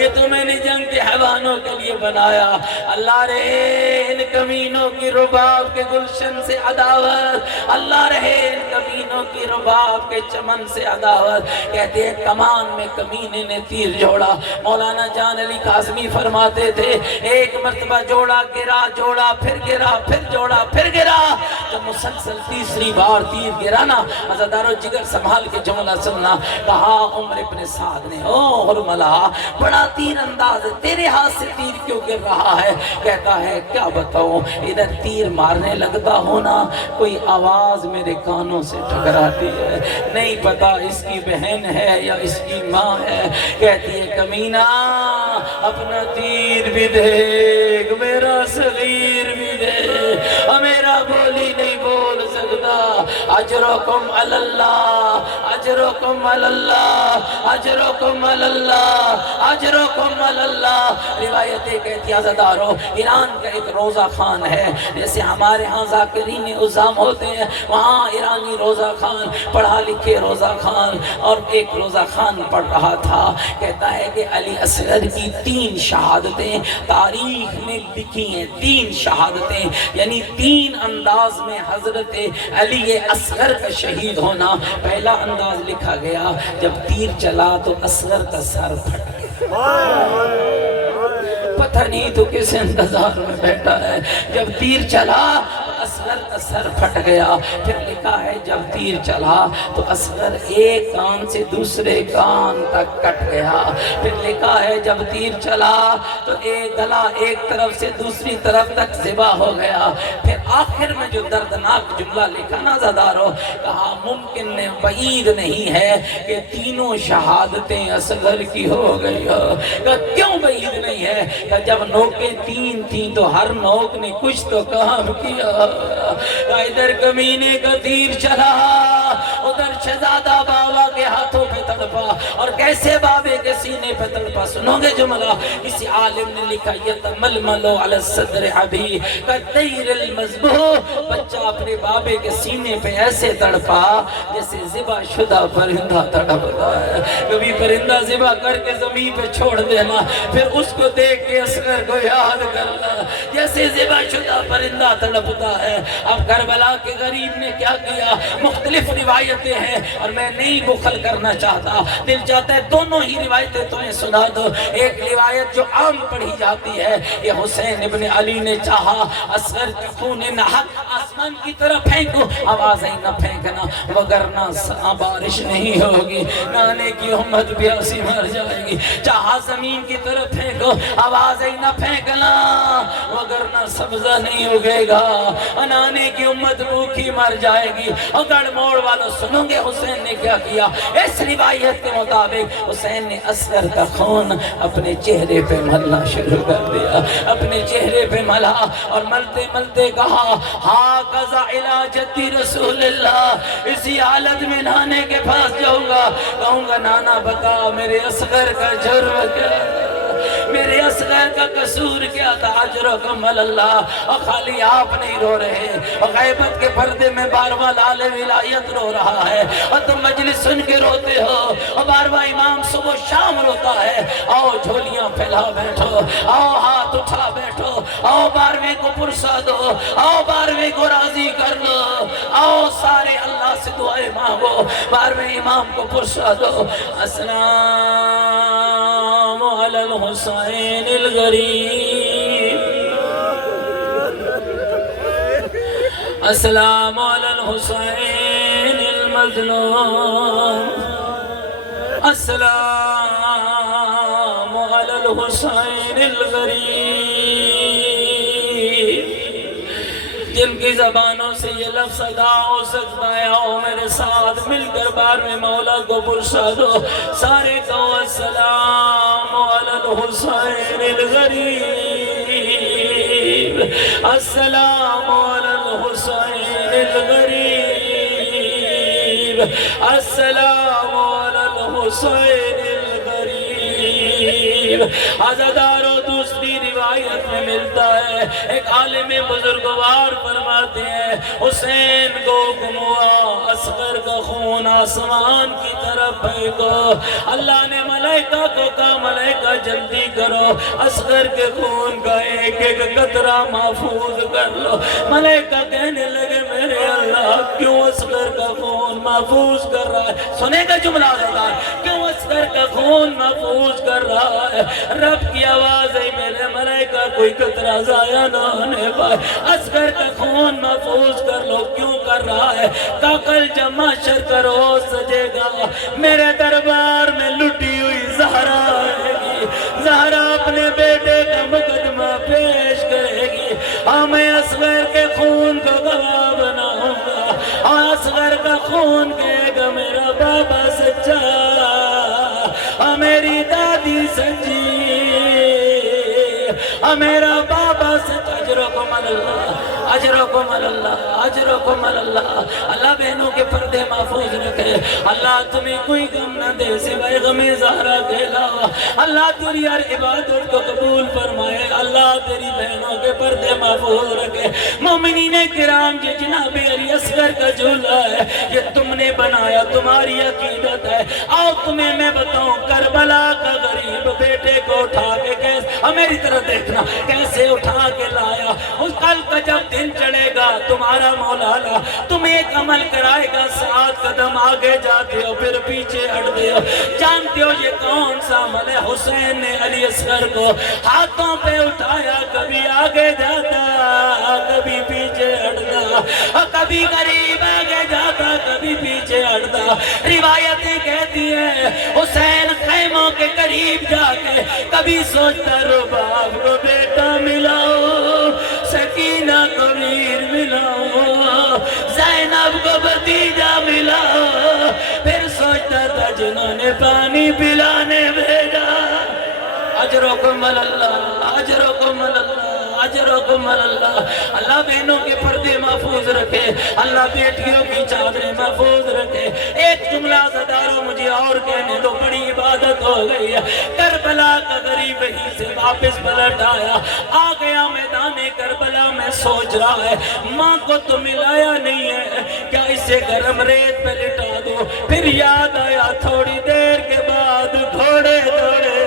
یہ تو میں نے جنگ کے حیوانوں کے لیے بنایا۔ اللہ رہے ان کمینوں کی رباب کے گلشن سے عداوت، اللہ رہے ان کمینوں کی رباب کے چمن سے عداوت۔ کہتے ہیں کمان میں کمینے نے تیر جوڑا۔ مولانا جان علی قاسمی فرماتے تھے ایک مرتبہ جوڑا، گرا، جوڑا، پھر گرا، پھر جوڑا، پھر گرا۔ جب مسلسل تیسری بار تیر گرا نا، عزادارو جگر سنبھال کے جملہ سننا، کہا عمر ابن سعد نے او حرملہ بڑا تیر انداز ہے، تیرے ہاتھ سے تیر کیوں گر رہا ہے؟ کہتا ہے کیا بتاؤں، ادھر تیر مارنے لگتا ہونا کوئی آواز میرے کانوں سے ٹکراتی ہے، نہیں پتا اس کی بہن ہے یا اس کی ماں ہے۔ کہتی ہے کمینہ اپنا تیر بھی دیکھ، میرا صغیر بھی دیکھ، میرا بولی نہیں بول سکتا۔ اجرکم علی اللہ، اجرکم علی اللہ، اجرکم علی اللہ، اجرکم علی اللہ۔ روایتیں کہتی ہیں عزادارو ایران کا ایک روزہ خان ہے، جیسے ہمارے ہاں ذاکرین عظام ہوتے ہیں، وہاں ایرانی روزہ خان، پڑھا لکھے روزہ خان، اور ایک روزہ خان پڑھ رہا تھا۔ کہتا ہے کہ علی اصغر کی 3 شہادتیں تاریخ میں لکھی ہیں، 3 شہادتیں، یعنی 3 انداز میں حضرت علی اصغر کا شہید ہونا۔ پہلا انداز لکھا گیا جب تیر چلا تو اصغر کا سر پھٹ گیا، پتہ نہیں تو کس انتظار میں بیٹھا ہے، جب تیر چلا اصغر کا سر پھٹ گیا۔ پھر لکھا ہے جب تیر چلا تو اصغر ایک کان سے دوسرے کان تک کٹ گیا۔ پھر لکھا ہے جب تیر چلا تو ایک گلا ایک طرف سے دوسری طرف تک ذبح ہو گیا۔ پھر آخر میں جو دردناک جملہ لکھا نا عزادارو، کہا ممکن بعید نہیں ہے کہ تینوں شہادتیں اصغر کی ہو گئی ہو۔ کہا کیوں بعید نہیں ہے؟ کہ جب نوکیں 3 تھیں تو ہر نوک نے کچھ تو کام کیا۔ ادھر کمینے کا تیر چلا، ادھر شہزادہ بابا کے ہاتھوں پہ تڑپا، اور کیسے بابے کے سینے پہ تڑپا سنو گے جملہ؟ کسی عالم نے لکھا یتململو علی الصدر ابھی کالطیر المذبوح، بچہ اپنے بابے کے سینے پہ ایسے تڑپا جیسے ذبح شدہ پرندہ تڑپتا ہے۔ کبھی پرندہ ذبح کر کے زمین پہ چھوڑ دینا، پھر اس کو دیکھ کے اصغر کو یاد کرنا، جیسے ذبح شدہ پرندہ تڑپتا ہے۔ اب کربلا کے غریب نے کیا کیا؟ مختلف روایتیں ہیں اور میں نہیں بخل کرنا چاہتا، دل چاہتا ہے دونوں ہی روایتیں تمہیں سنا دو۔ ایک روایت جو عام پڑھی جاتی ہے، یہ حسین ابن علی نے چاہا اصغر کا خون نحق آسمان کی طرف پھینکو، آوازیں نہ پھینکنا وگرنہ بارش نہیں ہوگی، نانے کی امت پیاسی مر جائے گی۔ چاہا زمین کی طرف پھینکو، آوازیں نہ پھینکنا وگرنہ سبزہ نہیں اگے گا، نانے کی امت بھوکی مر جائے گی۔ اور گڑھ موڑ والوں سنو گے حسین نے کیا کیا؟ اس روایت کے مطابق حسین نے اصغر کا خون اپنے چہرے پہ ملنا شروع کر دیا، اپنے چہرے پہ ملا، اور ملتے ملتے کہا ہاکذا الی جدی رسول اللہ، اسی حالت میں نانے کے پاس جاؤں گا، کہوں گا نانا بتا میرے اصغر کا جرم کیا، میرے اصغر کا قصور کیا تھا؟ اجرکم علی اللہ۔ اور خالی آپ نہیں رو رہے، اور غیبت کے پردے میں بارواں لال ولایت رو رہا ہے، اور تم مجلس سن کے روتے ہو، اور بارواں امام صبح شام روتا ہے۔ آؤ جھولیاں پھیلا بیٹھو، آؤ ہاتھ اٹھا بیٹھو، آؤ 12ویں کو پرسا دو، آؤ 12ویں کو راضی کر لو، آؤ سارے اللہ سے دعائیں مانگو، 12ویں امام کو پرسا دو۔ السلام علیکم على الحسين الغريب السلام على الحسين المظلوم السلام على الحسين الغريب جن کی زبانوں سے یہ لفظ ادا ہو سکتا ہے آؤ میرے ساتھ مل کر بار میں مولا کو پرسا دو سارے کہو السلام علی الحسین الغریب السلام علی الحسین الغریب السلام علی الحسین الغریب عزادارو دوسری روایت میں ملتا ہے ایک عالم بزرگوار فرماتے ہیں حسین کو حکم ہوا اصغر کا خون آسمان کی طرف پھینکو اللہ نے ملائکہ کو کہا ملائکہ جلدی کرو اصغر کے خون کا ایک ایک قطرہ محفوظ کر لو ملائکہ کہنے لگے میرے اللہ کیوں اصغر کا خون محفوظ کر رہا ہے سنے گا جملہ عزادار کیوں اصغر کا خون محفوظ کر رہا ہے رب کی آواز ہے میرے ملائکہ کوئی قطرہ ضائع نہ ہونے پائے اصغر کا خون محفوظ کر لو کیوں کر رہا ہے کہ کل جب محشر کا روز سجے گا میرے دربار میں لٹی ہوئی زہرا آئے گی زہرا اپنے بیٹے کا مقدمہ پیش کرے گی میں اصغر کے خون کو گواہ بناؤں گا اصغر کا خون کہے گا میرا بابا سچا میری دادی سچی میرا بابا سچ اجرکم اللہ اجرکم اللہ اجرکم اللہ اللہ بہنوں کے پردے محفوظ رکھے اللہ تمہیں کوئی غم نہ دے سوائے غم زہرا کے علاوہ اللہ تیری ہر عبادت کو قبول فرمائے اللہ تیری بہنوں کے پردے محفوظ رکھے مومنین کرام یہ جناب علی اصغر کا جھولا ہے یہ تم نے بنایا تمہاری عقیدت ہے آؤ تمہیں میں بتاؤں کربلا کا غریب بیٹے کو اٹھا کے کیسے میری طرف دیکھنا کیسے اٹھا کے لایا اس کل کا جب دن چڑھے گا تمہارا مولا تمہیں ایک عمل کرائے گا 7 قدم آگے جاتے ہو پھر پیچھے ہٹتے ہو جانتے ہو یہ کون سا عمل ہے حسین نے علی اصغر کو ہاتھوں پہ اٹھایا کبھی آگے جاتا کبھی پیچھے ہٹتا کبھی قریب آگے جاتا کبھی پیچھے ہٹتا روایتیں کہتی ہیں حسین خیموں کے قریب جا کے کبھی سوچتا رباب کو بیٹا ملاؤ سکینہ کو میر ملاؤ زینب کو بھتیجا ملاؤ پھر سوچتا تھا جنہوں نے پانی پلانے بھیجا اجرکم اللہ اجرکم اللہ اجرکم اللہ اللہ بہنوں کے پردے محفوظ رکھے اللہ بیٹیوں کی چادریں محفوظ رکھے ایک جملہ زداروں مجھے اور کہنے دو بڑی عبادت ہو گئی ہے کربلا کا غریب وہیں سے واپس پلٹ آیا آ گیا میدان کربلا میں سوچ رہا ہے ماں کو تو ملایا نہیں ہے کیا اسے گرم ریت پہ لٹا دو پھر یاد آیا تھوڑی دیر کے بعد گھوڑے دوڑے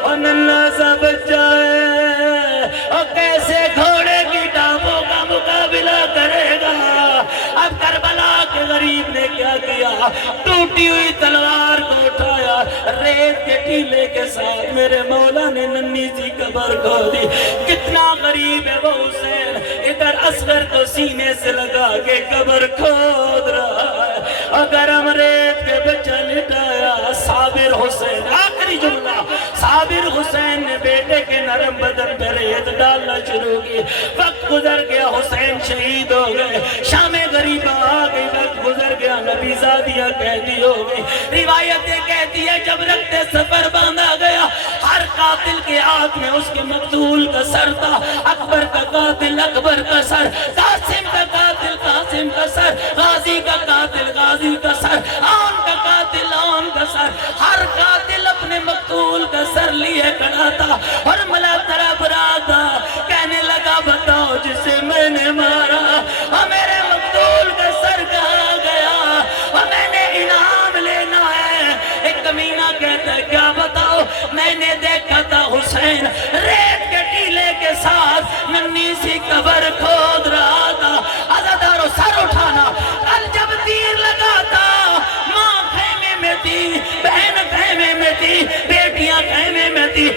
اور ننھا سا بچہ ہے اور کیسے گھوڑے کی ٹانگوں کا مقابلہ کرے گا اب کربلا کے غریب نے کیا کیا ٹوٹی ہوئی تلوار کو اٹھایا ریت کے ٹیلے کے ساتھ میرے مولا نے ننھی سی قبر کھود دی کتنا غریب ہے وہ حسین ادھر اصغر کو سینے سے لگا کے قبر کھود رہا ہے اگر ہم ریت کے بچہ لٹایا صابر حسین آخری جملہ صابر حسین نے بیٹے کے نرم بدن پہ ریت ڈالنا شروع کی وقت گزر گیا حسین شہید ہو گئے شام غریبہ آ گئی وقت گزر گیا نبی زادیہ قیدی ہو گئی روایتیں کہتی ہے جب رکھتے سفر باندھا گیا ہر قاتل کے ہاتھ میں اس کے مقتول کا سر تھا اکبر کا قاتل اکبر کا سر قاسم کا قاتل قاسم کا سر غازی کا قاتل غازی کا سر آن کا قاتل آن کا سر ہر قاتل اپنے مقتول کا سر لیے کھڑا تھا اور ملا طرف رہا تھا کہنے لگا بتاؤ جسے میں نے مارا میرے مقتول کا سر کہاں گیا میں نے انعام لینا ہے ایک کمینہ کہتا ہے کیا بتاؤ میں نے دیکھا تھا حسین ریت کے ٹیلے کے ساتھ ننھی سی قبر کھود رہا تھا عزادارو سر اٹھانا کل جب تیر لگا تھا ماں خیمے میں تھی بہن خیمے میں تھی، بیٹیاں خیمے میں تھی،